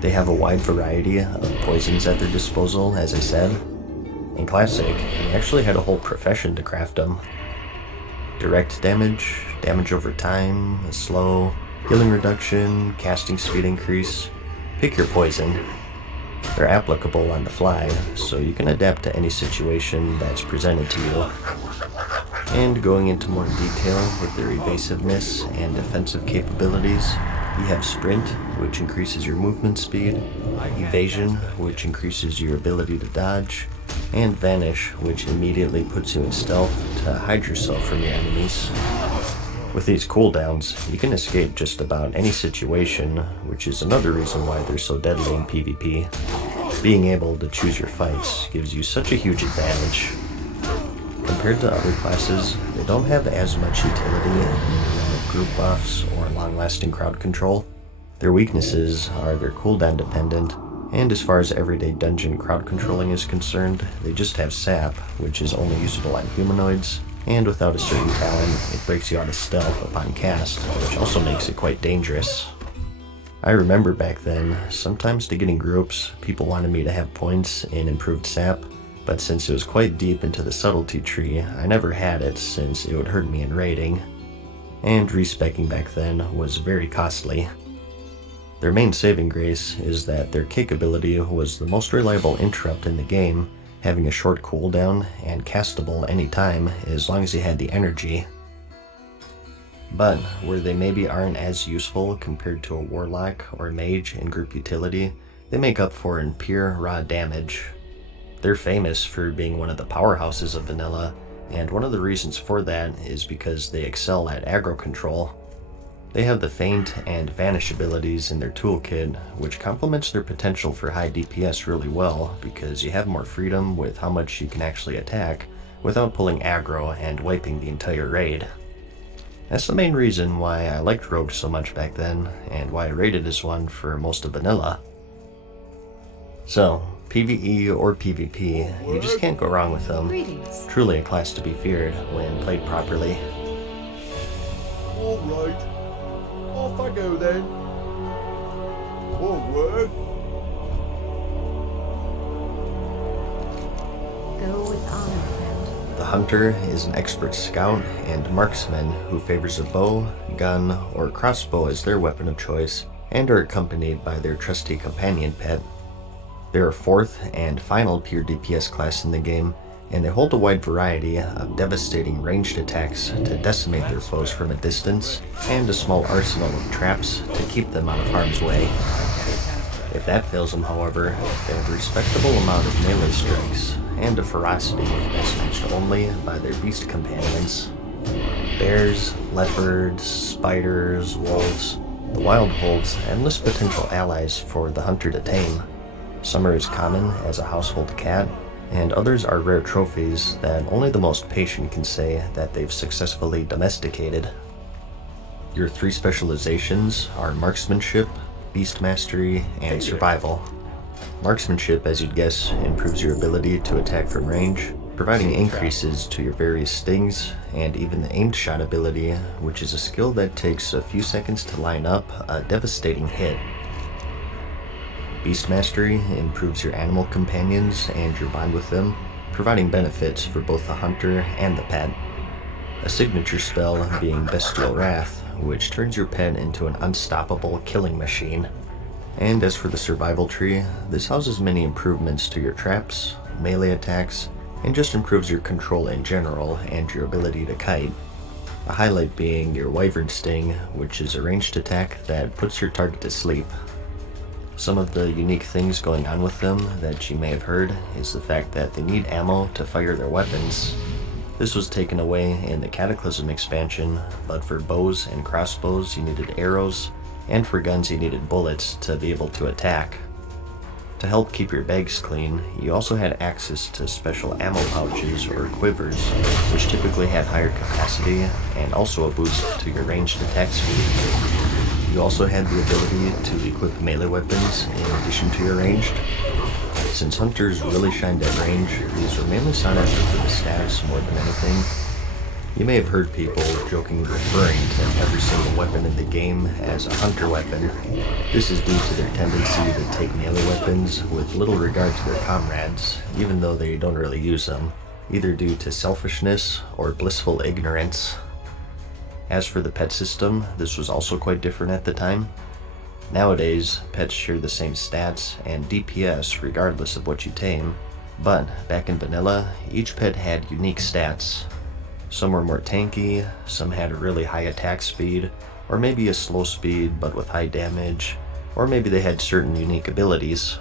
They have a wide variety of poisons at their disposal, as I said. In Classic, they actually had a whole profession to craft them. Direct damage, damage over time, slow, healing reduction, casting speed increase. Pick your poison. They're applicable on the fly, so you can adapt to any situation that's presented to you. And going into more detail with their evasiveness and defensive capabilities, you have Sprint, which increases your movement speed, Evasion, which increases your ability to dodge, and Vanish, which immediately puts you in stealth to hide yourself from your enemies. With these cooldowns, you can escape just about any situation, which is another reason why they're so deadly in PvP. Being able to choose your fights gives you such a huge advantage. Compared to other classes, they don't have as much utility in the realm of group buffs or long-lasting crowd control. Their weaknesses are they're cooldown dependent, and as far as everyday dungeon crowd controlling is concerned, they just have sap, which is only usable on humanoids, and without a certain talent, it breaks you out of stealth upon cast, which also makes it quite dangerous. I remember back then, sometimes to get in groups, people wanted me to have points in improved sap, but since it was quite deep into the subtlety tree, I never had it since it would hurt me in raiding. And respeccing back then was very costly. Their main saving grace is that their kick ability was the most reliable interrupt in the game, having a short cooldown and castable anytime as long as you had the energy. But where they maybe aren't as useful compared to a warlock or mage in group utility, they make up for in pure raw damage. They're famous for being one of the powerhouses of vanilla, and one of the reasons for that is because they excel at aggro control. They have the Feint and Vanish abilities in their toolkit, which complements their potential for high DPS really well because you have more freedom with how much you can actually attack without pulling aggro and wiping the entire raid. That's the main reason why I liked Rogue so much back then, and why I rated this one for most of vanilla. So, PvE or PvP, you just can't go wrong with them. Greetings. Truly a class to be feared when played properly. Alright, off I go then. Forward. Go with honor, friend. The hunter is an expert scout and marksman who favors a bow, gun, or crossbow as their weapon of choice and are accompanied by their trusty companion pet. They're a fourth and final pure DPS class in the game, and they hold a wide variety of devastating ranged attacks to decimate their foes from a distance, and a small arsenal of traps to keep them out of harm's way. If that fails them, however, they have a respectable amount of melee strikes, and a ferocity that's matched only by their beast companions. Bears, leopards, spiders, wolves, the wild holds endless potential allies for the hunter to tame. Some are as common as a household cat, and others are rare trophies that only the most patient can say that they've successfully domesticated. Your three specializations are marksmanship, beast mastery, and survival. Marksmanship, as you'd guess, improves your ability to attack from range, providing increases to your various stings, and even the aimed shot ability, which is a skill that takes a few seconds to line up a devastating hit. Beast Mastery improves your animal companions and your bond with them, providing benefits for both the hunter and the pet. A signature spell being Bestial Wrath, which turns your pet into an unstoppable killing machine. And as for the survival tree, this houses many improvements to your traps, melee attacks, and just improves your control in general and your ability to kite. A highlight being your Wyvern Sting, which is a ranged attack that puts your target to sleep. Some of the unique things going on with them that you may have heard is the fact that they need ammo to fire their weapons. This was taken away in the Cataclysm expansion, but for bows and crossbows you needed arrows, and for guns you needed bullets to be able to attack. To help keep your bags clean, you also had access to special ammo pouches or quivers, which typically had higher capacity and also a boost to your ranged attack speed. You also had the ability to equip melee weapons in addition to your ranged. Since hunters really shined at range, these were mainly sought after for the stats more than anything. You may have heard people jokingly referring to every single weapon in the game as a hunter weapon. This is due to their tendency to take melee weapons with little regard to their comrades, even though they don't really use them, either due to selfishness or blissful ignorance. As for the pet system, this was also quite different at the time. Nowadays, pets share the same stats and DPS regardless of what you tame, but back in vanilla, each pet had unique stats. Some were more tanky, some had a really high attack speed, or maybe a slow speed but with high damage, or maybe they had certain unique abilities.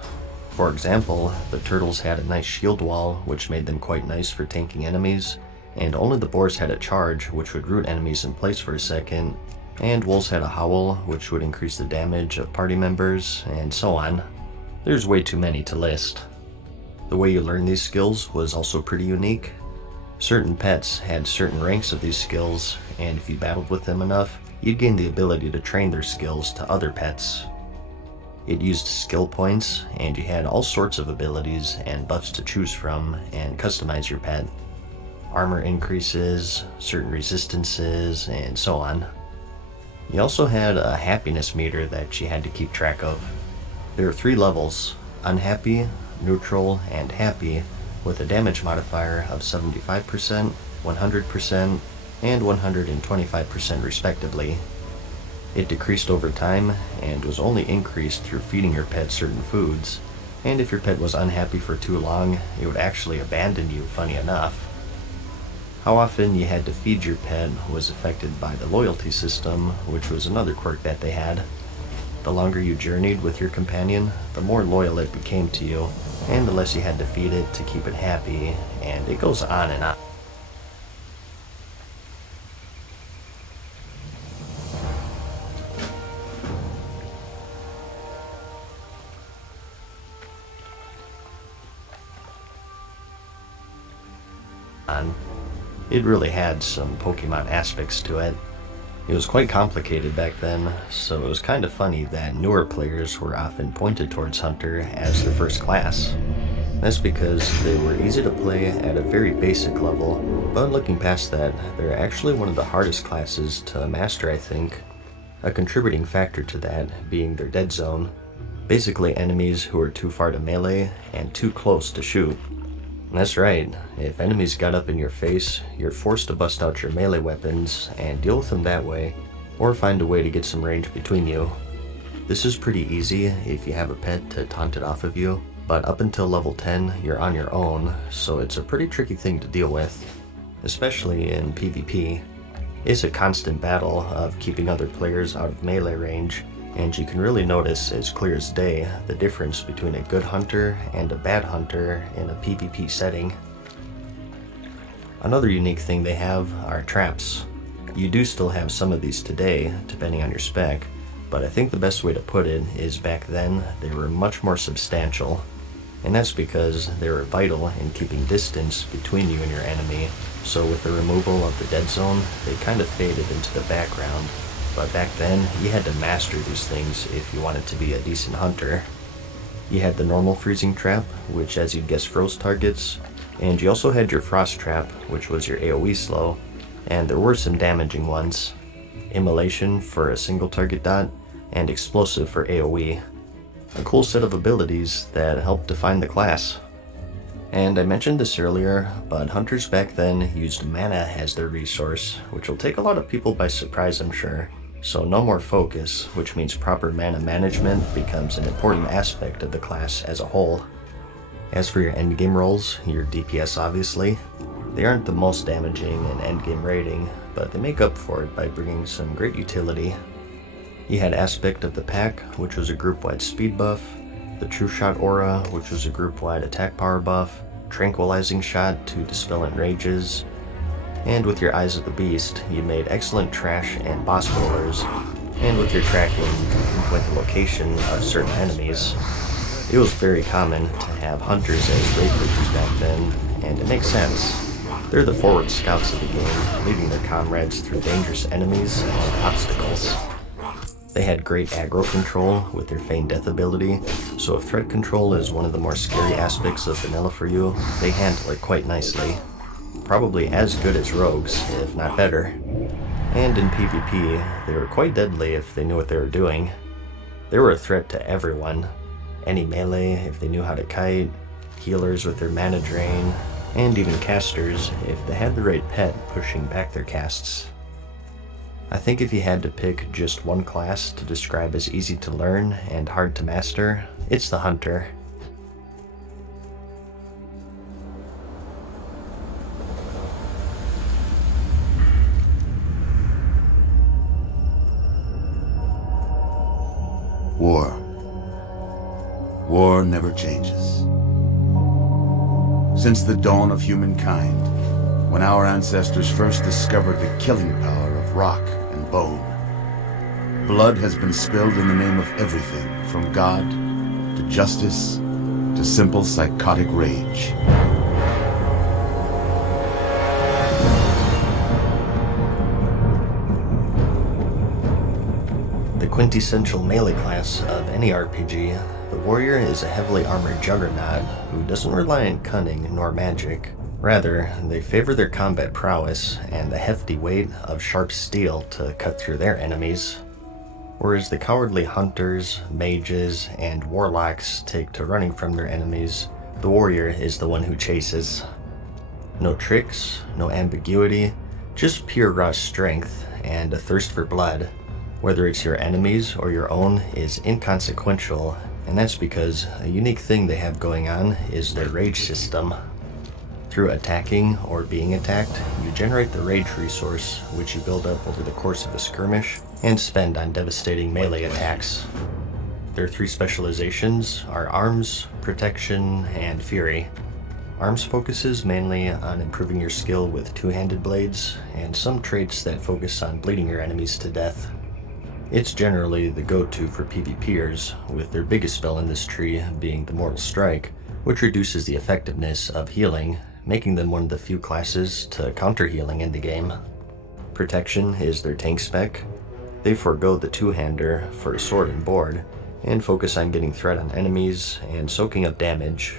For example, the turtles had a nice shield wall, which made them quite nice for tanking enemies, and only the boars had a charge, which would root enemies in place for a second, and wolves had a howl, which would increase the damage of party members, and so on. There's way too many to list. The way you learn these skills was also pretty unique. Certain pets had certain ranks of these skills, and if you battled with them enough, you'd gain the ability to train their skills to other pets. It used skill points, and you had all sorts of abilities and buffs to choose from and customize your pet. Armor increases, certain resistances, and so on. You also had a happiness meter that you had to keep track of. There are 3 levels: unhappy, neutral, and happy, with a damage modifier of 75%, 100%, and 125% respectively. It decreased over time and was only increased through feeding your pet certain foods, and if your pet was unhappy for too long, it would actually abandon you, funny enough. How often you had to feed your pet was affected by the loyalty system, which was another quirk that they had. The longer you journeyed with your companion, the more loyal it became to you, and the less you had to feed it to keep it happy, and it goes on and on. It really had some Pokemon aspects to it. It was quite complicated back then, so it was kind of funny that newer players were often pointed towards Hunter as their first class. That's because they were easy to play at a very basic level, but looking past that, they're actually one of the hardest classes to master, I think. A contributing factor to that being their dead zone, basically enemies who are too far to melee and too close to shoot. That's right, if enemies got up in your face, you're forced to bust out your melee weapons and deal with them that way, or find a way to get some range between you. This is pretty easy if you have a pet to taunt it off of you, but up until level 10 you're on your own, so it's a pretty tricky thing to deal with, especially in PvP. It's a constant battle of keeping other players out of melee range, and you can really notice as clear as day the difference between a good hunter and a bad hunter in a PvP setting. Another unique thing they have are traps. You do still have some of these today, depending on your spec, but I think the best way to put it is back then they were much more substantial, and that's because they were vital in keeping distance between you and your enemy, so with the removal of the dead zone, they kind of faded into the background. But back then, you had to master these things if you wanted to be a decent hunter. You had the normal freezing trap, which as you'd guess froze targets, and you also had your frost trap, which was your AoE slow, and there were some damaging ones. Immolation for a single target dot, and explosive for AoE. A cool set of abilities that helped define the class. And I mentioned this earlier, but hunters back then used mana as their resource, which will take a lot of people by surprise, I'm sure. So no more focus, which means proper mana management becomes an important aspect of the class as a whole. As for your endgame rolls, your DPS obviously, they aren't the most damaging in endgame rating, but they make up for it by bringing some great utility. You had Aspect of the Pack, which was a group-wide speed buff, the True Shot Aura, which was a group-wide attack power buff, Tranquilizing Shot to dispel enrages, and with your Eyes of the Beast, you made excellent trash and boss rollers, and with your tracking, you can pinpoint the location of certain enemies. It was very common to have hunters as raid pushers back then, and it makes sense. They're the forward scouts of the game, leading their comrades through dangerous enemies and obstacles. They had great aggro control with their Feign Death ability, so if threat control is one of the more scary aspects of vanilla for you, they handle it quite nicely. Probably as good as rogues, if not better. And in PvP, they were quite deadly if they knew what they were doing. They were a threat to everyone. Any melee if they knew how to kite, healers with their mana drain, and even casters if they had the right pet pushing back their casts. I think if you had to pick just one class to describe as easy to learn and hard to master, it's the hunter. War. War never changes. Since the dawn of humankind, when our ancestors first discovered the killing power of rock and bone, blood has been spilled in the name of everything from God to justice to simple psychotic rage. The quintessential melee class of any RPG, the warrior is a heavily armored juggernaut who doesn't rely on cunning nor magic. Rather, they favor their combat prowess and the hefty weight of sharp steel to cut through their enemies. Whereas the cowardly hunters, mages, and warlocks take to running from their enemies, the warrior is the one who chases. No tricks, no ambiguity, just pure raw strength and a thirst for blood. Whether it's your enemies or your own is inconsequential, and that's because a unique thing they have going on is their rage system. Through attacking or being attacked, you generate the rage resource, which you build up over the course of a skirmish and spend on devastating melee attacks. Their three specializations are Arms, Protection, and Fury. Arms focuses mainly on improving your skill with two-handed blades, and some traits that focus on bleeding your enemies to death. It's generally the go-to for PvPers, with their biggest spell in this tree being the Mortal Strike, which reduces the effectiveness of healing, making them one of the few classes to counter healing in the game. Protection is their tank spec. They forego the two-hander for sword and board, and focus on getting threat on enemies and soaking up damage.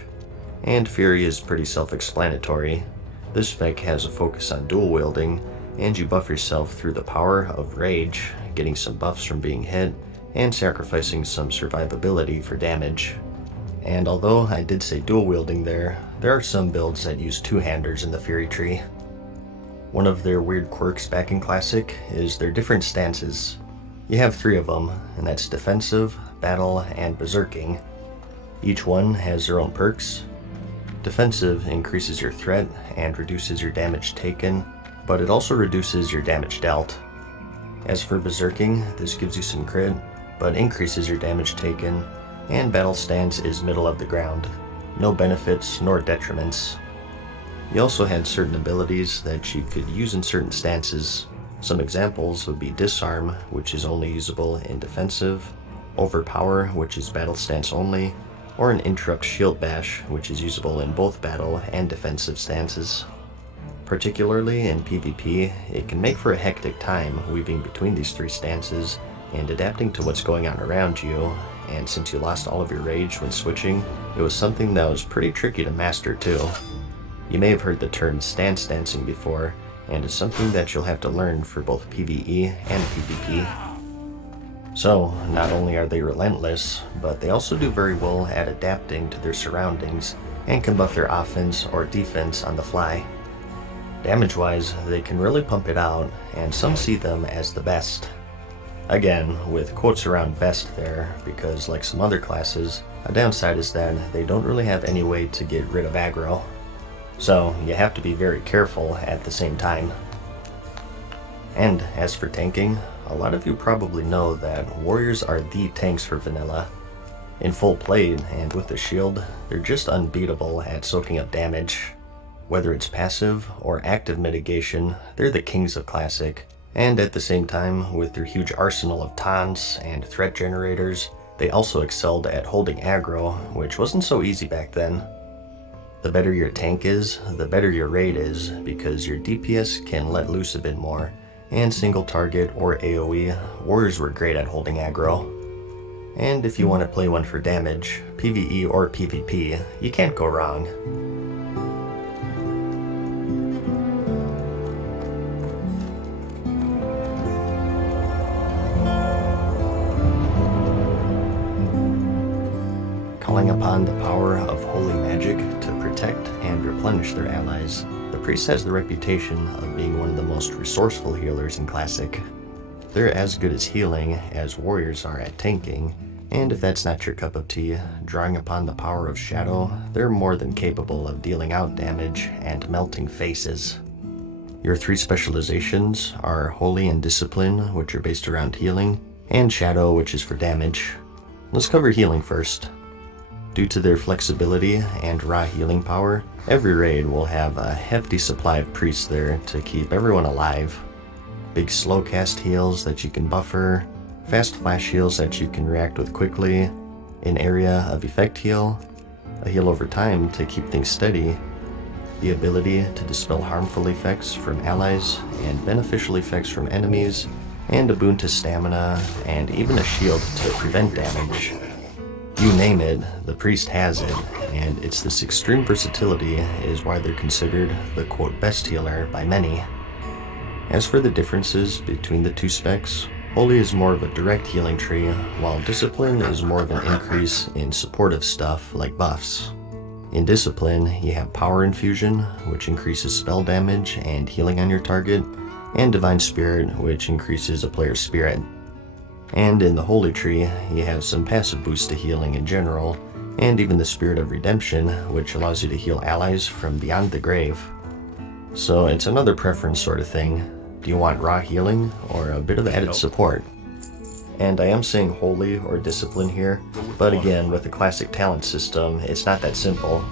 And Fury is pretty self-explanatory. This spec has a focus on dual wielding, and you buff yourself through the power of rage, getting some buffs from being hit, and sacrificing some survivability for damage. And although I did say dual wielding there are some builds that use two-handers in the Fury tree. One of their weird quirks back in Classic is their different stances. You have 3 of them, and that's Defensive, Battle, and Berserking. Each one has their own perks. Defensive increases your threat and reduces your damage taken, but it also reduces your damage dealt. As for Berserking, this gives you some crit, but increases your damage taken, and Battle Stance is middle of the ground. No benefits nor detriments. You also had certain abilities that you could use in certain stances. Some examples would be Disarm, which is only usable in defensive, Overpower, which is battle stance only, or an Interrupt Shield Bash, which is usable in both battle and defensive stances. Particularly in PvP, it can make for a hectic time weaving between these 3 stances and adapting to what's going on around you, and since you lost all of your rage when switching, it was something that was pretty tricky to master too. You may have heard the term stance dancing before, and it's something that you'll have to learn for both PvE and PvP. So, not only are they relentless, but they also do very well at adapting to their surroundings and can buff their offense or defense on the fly. Damage-wise, they can really pump it out, and some see them as the best. Again, with quotes around best there, because like some other classes, a downside is that they don't really have any way to get rid of aggro. So you have to be very careful at the same time. And as for tanking, a lot of you probably know that warriors are the tanks for vanilla. In full play and with the shield, they're just unbeatable at soaking up damage. Whether it's passive or active mitigation, they're the kings of Classic. And at the same time, with their huge arsenal of taunts and threat generators, they also excelled at holding aggro, which wasn't so easy back then. The better your tank is, the better your raid is, because your DPS can let loose a bit more, and single target or AoE, warriors were great at holding aggro. And if you want to play one for damage, PvE or PvP, you can't go wrong. Calling upon the power of holy magic to protect and replenish their allies, the priest has the reputation of being one of the most resourceful healers in Classic. They're as good as healing as warriors are at tanking, and if that's not your cup of tea, drawing upon the power of shadow, they're more than capable of dealing out damage and melting faces. Your 3 specializations are Holy and Discipline, which are based around healing, and Shadow, which is for damage. Let's cover healing first. Due to their flexibility and raw healing power, every raid will have a hefty supply of priests there to keep everyone alive. Big slow cast heals that you can buffer, fast flash heals that you can react with quickly, an area of effect heal, a heal over time to keep things steady, the ability to dispel harmful effects from allies and beneficial effects from enemies, and a boon to stamina, and even a shield to prevent damage. You name it, the priest has it, and it's this extreme versatility is why they're considered the quote best healer by many. As for the differences between the 2 specs, Holy is more of a direct healing tree, while Discipline is more of an increase in supportive stuff like buffs. In Discipline, you have Power Infusion, which increases spell damage and healing on your target, and Divine Spirit, which increases a player's spirit. And in the Holy Tree, you have some passive boosts to healing in general, and even the Spirit of Redemption, which allows you to heal allies from beyond the grave. So it's another preference sort of thing. Do you want raw healing, or a bit of added support? And I am saying Holy or Discipline here, but again, with the Classic talent system, it's not that simple.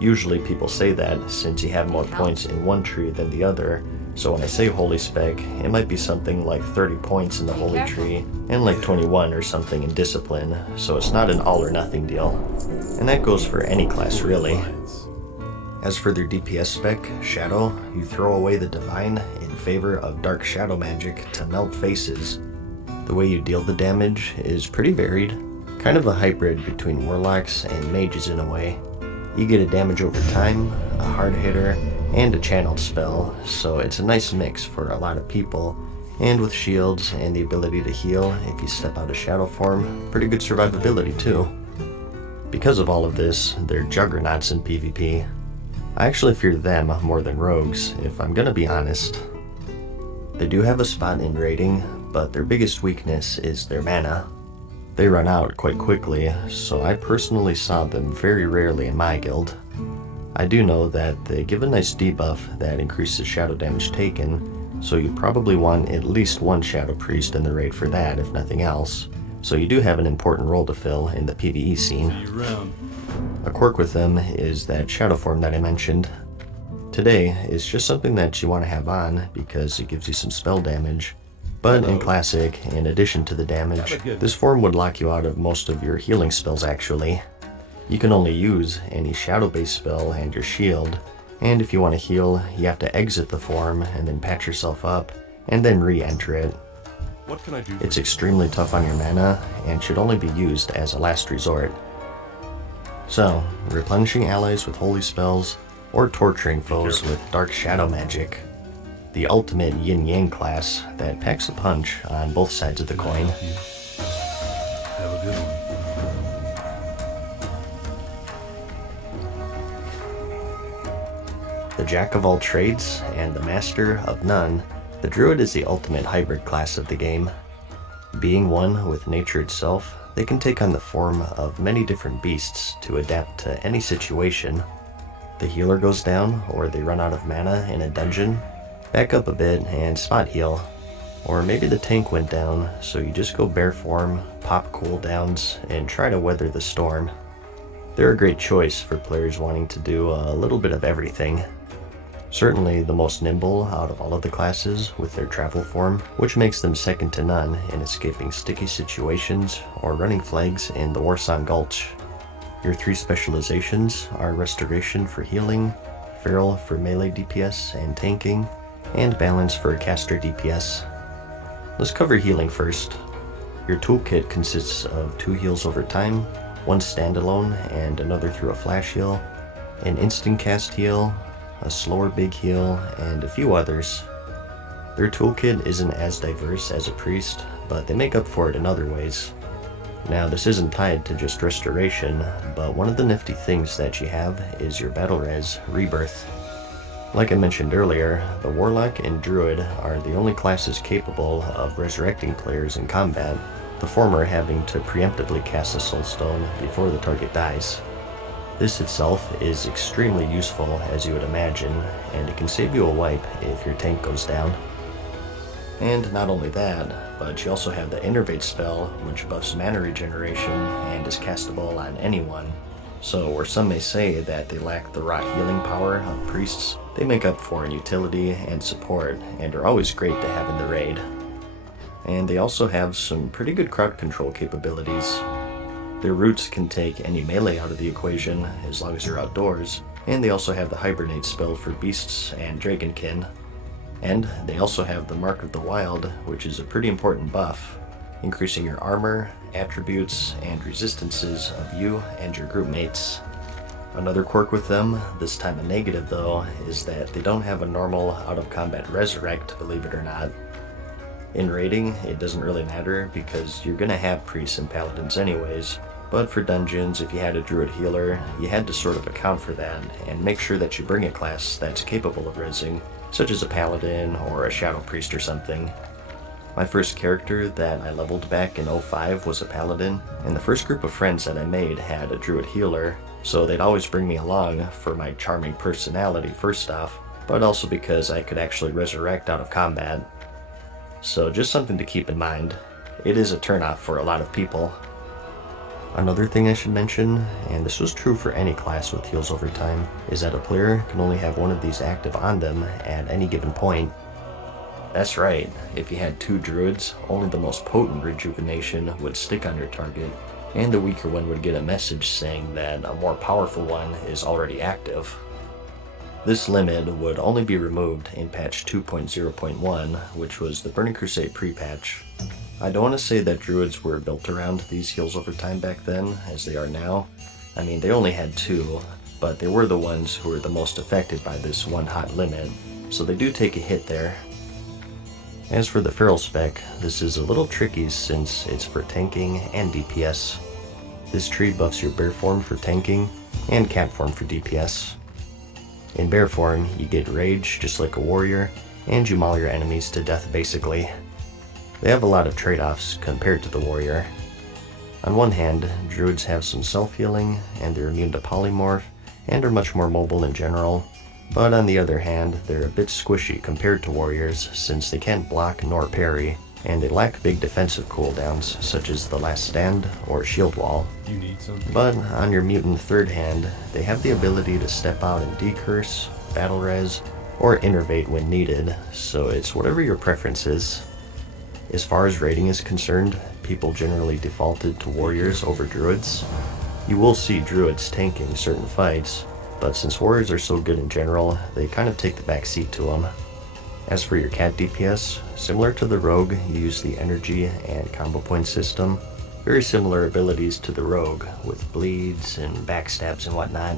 Usually people say that since you have more points in one tree than the other, so when I say Holy spec, it might be something like 30 points in the Holy tree, and like 21 or something in Discipline, so it's not an all or nothing deal. And that goes for any class really. As for their DPS spec, Shadow, you throw away the Divine in favor of Dark Shadow magic to melt faces. The way you deal the damage is pretty varied, kind of a hybrid between Warlocks and Mages in a way. You get a damage over time, a hard hitter, and a channeled spell, so it's a nice mix for a lot of people, and with shields and the ability to heal if you step out of shadow form, pretty good survivability too. Because of all of this, they're juggernauts in PvP. I actually fear them more than rogues, if I'm gonna be honest. They do have a spot in raiding, but their biggest weakness is their mana. They run out quite quickly, so I personally saw them very rarely in my guild. I do know that they give a nice debuff that increases shadow damage taken, so you probably want at least one Shadow Priest in the raid for that, if nothing else. So you do have an important role to fill in the PvE scene. A quirk with them is that shadow form that I mentioned. Today is just something that you want to have on because it gives you some spell damage. But in Classic, in addition to the damage, this form would lock you out of most of your healing spells actually. You can only use any shadow-based spell and your shield, and if you want to heal, you have to exit the form and then patch yourself up, and then re-enter it. What can I do? It's extremely tough on your mana, and should only be used as a last resort. So, replenishing allies with holy spells, or torturing foes with dark shadow magic. The ultimate yin-yang class that packs a punch on both sides of the coin. Have a good one. The jack of all trades and the master of none, the druid is the ultimate hybrid class of the game. Being one with nature itself, they can take on the form of many different beasts to adapt to any situation. The healer goes down, or they run out of mana in a dungeon, back up a bit and spot heal. Or maybe the tank went down, so you just go bare form, pop cooldowns, and try to weather the storm. They're a great choice for players wanting to do a little bit of everything. Certainly the most nimble out of all of the classes with their travel form, which makes them second to none in escaping sticky situations or running flags in the Warsong Gulch. Your three specializations are Restoration for healing, Feral for melee DPS and tanking, and Balance for caster DPS. Let's cover healing first. Your toolkit consists of 2 heals over time, 1 standalone and another through a flash heal, an instant cast heal, a slower big heal, and a few others. Their toolkit isn't as diverse as a priest, but they make up for it in other ways. Now this isn't tied to just restoration, but one of the nifty things that you have is your battle res, Rebirth. Like I mentioned earlier, the Warlock and Druid are the only classes capable of resurrecting players in combat, the former having to preemptively cast a Soul Stone before the target dies. This itself is extremely useful, as you would imagine, and it can save you a wipe if your tank goes down. And not only that, but you also have the Innervate spell, which buffs mana regeneration and is castable on anyone. So where some may say that they lack the raw healing power of priests, they make up for in utility and support, and are always great to have in the raid. And they also have some pretty good crowd control capabilities. Their roots can take any melee out of the equation as long as you're outdoors, and they also have the Hibernate spell for beasts and dragonkin. And they also have the Mark of the Wild, which is a pretty important buff, increasing your armor, attributes, and resistances of you and your group mates. Another quirk with them, this time a negative though, is that they don't have a normal out-of-combat resurrect, believe it or not. In raiding, it doesn't really matter because you're gonna have priests and paladins anyways, but for dungeons, if you had a druid healer, you had to sort of account for that and make sure that you bring a class that's capable of rezzing, such as a paladin or a shadow priest or something. My first character that I leveled back in 05 was a paladin, and the first group of friends that I made had a druid healer, so they'd always bring me along for my charming personality first off, but also because I could actually resurrect out of combat. So just something to keep in mind. It is a turnoff for a lot of people. Another thing I should mention, and this was true for any class with heals over time, is that a player can only have one of these active on them at any given point. That's right, if you had 2 druids, only the most potent rejuvenation would stick on your target, and the weaker one would get a message saying that a more powerful one is already active. This limit would only be removed in patch 2.0.1, which was the Burning Crusade pre-patch. I don't want to say that druids were built around these heals over time back then, as they are now. I mean, they only had 2, but they were the ones who were the most affected by this one hot limit, so they do take a hit there. As for the Feral spec, this is a little tricky since it's for tanking and DPS. This tree buffs your bear form for tanking, and cat form for DPS. In bear form, you get rage just like a warrior, and you maul your enemies to death basically. They have a lot of trade-offs compared to the warrior. On one hand, druids have some self-healing, and they're immune to polymorph, and are much more mobile in general, but on the other hand, they're a bit squishy compared to warriors since they can't block nor parry, and they lack big defensive cooldowns such as the last stand or shield wall. You need something? But on your mutant third hand, they have the ability to step out and decurse, battle res, or innervate when needed, so it's whatever your preference is. As far as rating is concerned, people generally defaulted to warriors over druids. You will see druids tanking certain fights, but since warriors are so good in general, they kind of take the back seat to them. As for your cat DPS, similar to the rogue, you use the energy and combo point system. Very similar abilities to the rogue, with bleeds and backstabs and whatnot.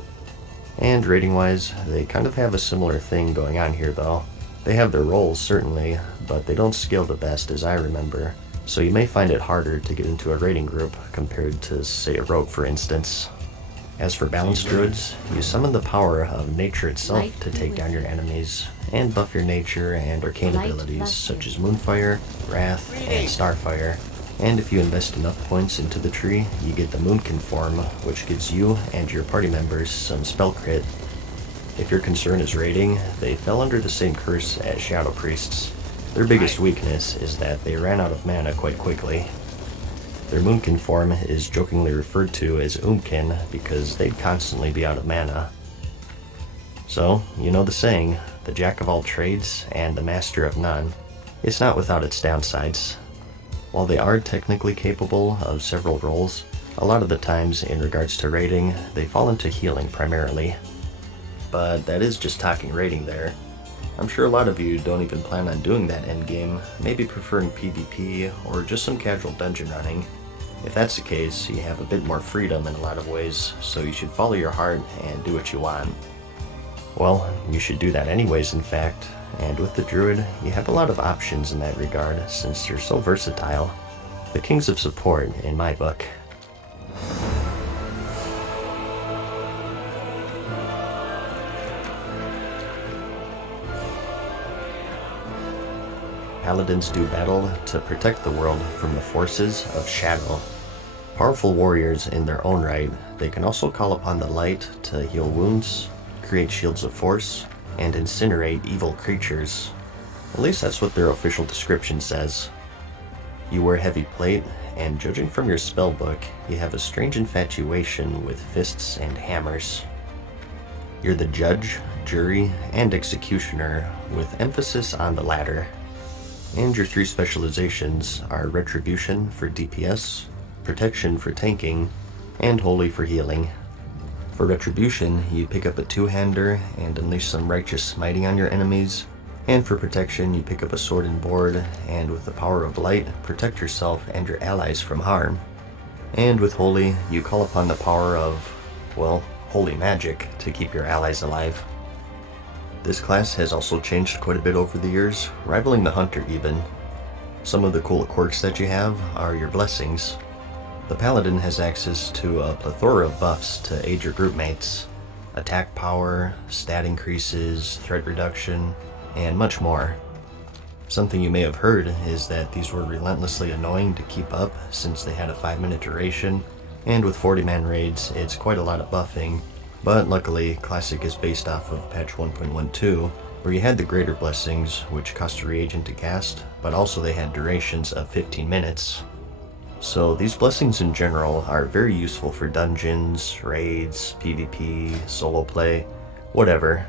And rating wise, they kind of have a similar thing going on here though. They have their roles certainly, but they don't scale the best as I remember, so you may find it harder to get into a rating group compared to say a rogue for instance. As for balanced druids, you summon the power of nature itself to take down your enemies, and buff your nature and arcane abilities such as Moonfire, Wrath, and Starfire. And if you invest enough points into the tree, you get the Moonkin form, which gives you and your party members some spell crit. If your concern is rating, they fell under the same curse as Shadow Priests. Their biggest weakness is that they ran out of mana quite quickly. Their Moonkin form is jokingly referred to as Oomkin because they'd constantly be out of mana. So, you know the saying, the jack of all trades and the master of none. It's not without its downsides. While they are technically capable of several roles, a lot of the times in regards to rating, they fall into healing primarily. But that is just talking rating there. I'm sure a lot of you don't even plan on doing that endgame, maybe preferring PvP or just some casual dungeon running. If that's the case, you have a bit more freedom in a lot of ways, so you should follow your heart and do what you want. Well, you should do that anyways in fact, and with the druid, you have a lot of options in that regard since you're so versatile. The kings of support in my book. Paladins do battle to protect the world from the forces of shadow. Powerful warriors in their own right, they can also call upon the light to heal wounds, create shields of force, and incinerate evil creatures. At least that's what their official description says. You wear heavy plate, and judging from your spellbook, you have a strange infatuation with fists and hammers. You're the judge, jury, and executioner, with emphasis on the latter. And your three specializations are Retribution for DPS, Protection for tanking, and Holy for healing. For Retribution, you pick up a two-hander and unleash some righteous smiting on your enemies, and for Protection, you pick up a sword and board, and with the power of light, protect yourself and your allies from harm. And with Holy, you call upon the power of, well, holy magic to keep your allies alive. This class has also changed quite a bit over the years, rivaling the Hunter even. Some of the cool quirks that you have are your blessings. The Paladin has access to a plethora of buffs to aid your group mates. Attack power, stat increases, threat reduction, and much more. Something you may have heard is that these were relentlessly annoying to keep up since they had a 5-minute duration, and with 40-man raids, it's quite a lot of buffing. But luckily, Classic is based off of patch 1.12, where you had the greater blessings, which cost a reagent to cast, but also they had durations of 15 minutes. So these blessings in general are very useful for dungeons, raids, PvP, solo play, whatever.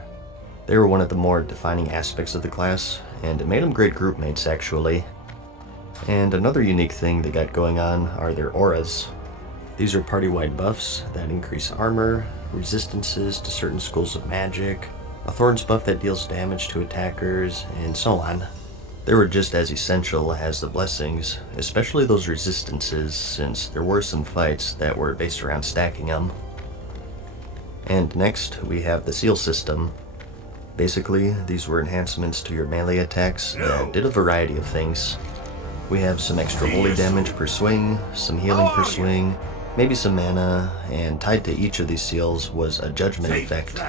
They were one of the more defining aspects of the class, and it made them great group mates actually. And another unique thing they got going on are their auras. These are party-wide buffs that increase armor, resistances to certain schools of magic, a thorns buff that deals damage to attackers, and so on. They were just as essential as the blessings, especially those resistances, since there were some fights that were based around stacking them. And next, we have the seal system. Basically, these were enhancements to your melee attacks that did a variety of things. We have some extra holy damage per swing, some healing per swing, maybe some mana, and tied to each of these seals was a judgment effect.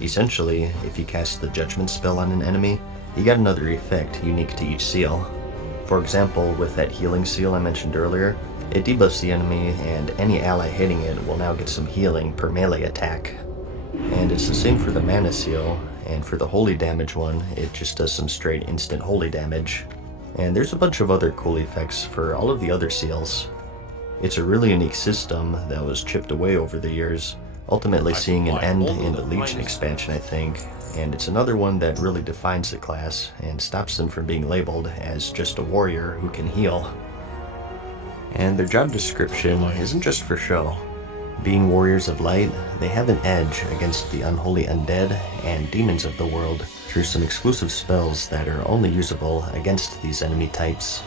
Essentially, if you cast the judgment spell on an enemy, you get another effect unique to each seal. For example, with that healing seal I mentioned earlier, it debuffs the enemy and any ally hitting it will now get some healing per melee attack. And it's the same for the mana seal, and for the holy damage one, it just does some straight instant holy damage. And there's a bunch of other cool effects for all of the other seals. It's a really unique system that was chipped away over the years, ultimately seeing an end in the Legion expansion, I think, and it's another one that really defines the class and stops them from being labeled as just a warrior who can heal. And their job description isn't just for show. Being warriors of light, they have an edge against the unholy undead and demons of the world through some exclusive spells that are only usable against these enemy types.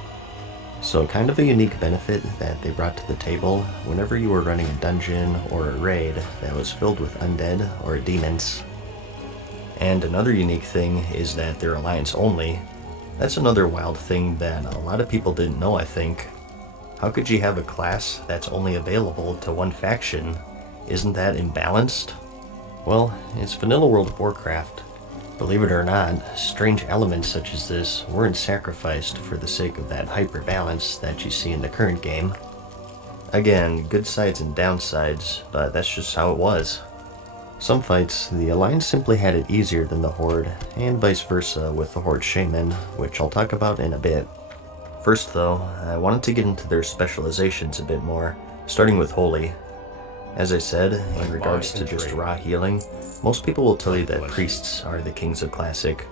So kind of a unique benefit that they brought to the table whenever you were running a dungeon or a raid that was filled with undead or demons. And another unique thing is that they're alliance only. That's another wild thing that a lot of people didn't know, I think. How could you have a class that's only available to one faction? Isn't that imbalanced? Well, it's vanilla World of Warcraft. Believe it or not, strange elements such as this weren't sacrificed for the sake of that hyper-balance that you see in the current game. Again, good sides and downsides, but that's just how it was. Some fights, the Alliance simply had it easier than the Horde, and vice versa with the Horde Shaman, which I'll talk about in a bit. First though, I wanted to get into their specializations a bit more, starting with Holy. As I said, in regards to just raw healing, most people will tell you that priests are the kings of Classic.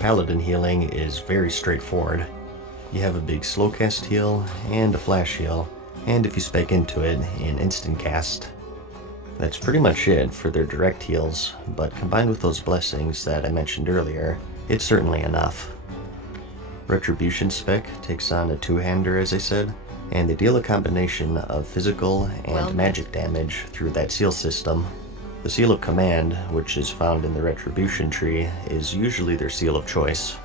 Paladin healing is very straightforward. You have a big slow cast heal and a flash heal, and if you spec into it, an instant cast. That's pretty much it for their direct heals, but combined with those blessings that I mentioned earlier, it's certainly enough. Retribution spec takes on a two-hander, as I said, and they deal a combination of physical and magic damage through that seal system. The Seal of Command, which is found in the Retribution tree, is usually their seal of choice.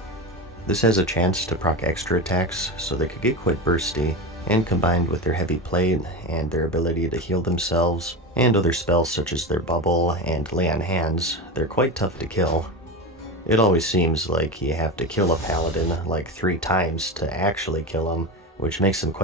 This has a chance to proc extra attacks, so they could get quite bursty, and combined with their heavy plate and their ability to heal themselves, and other spells such as their bubble and lay on hands, they're quite tough to kill. It always seems like you have to kill a paladin like 3 times to actually kill him, which makes them quite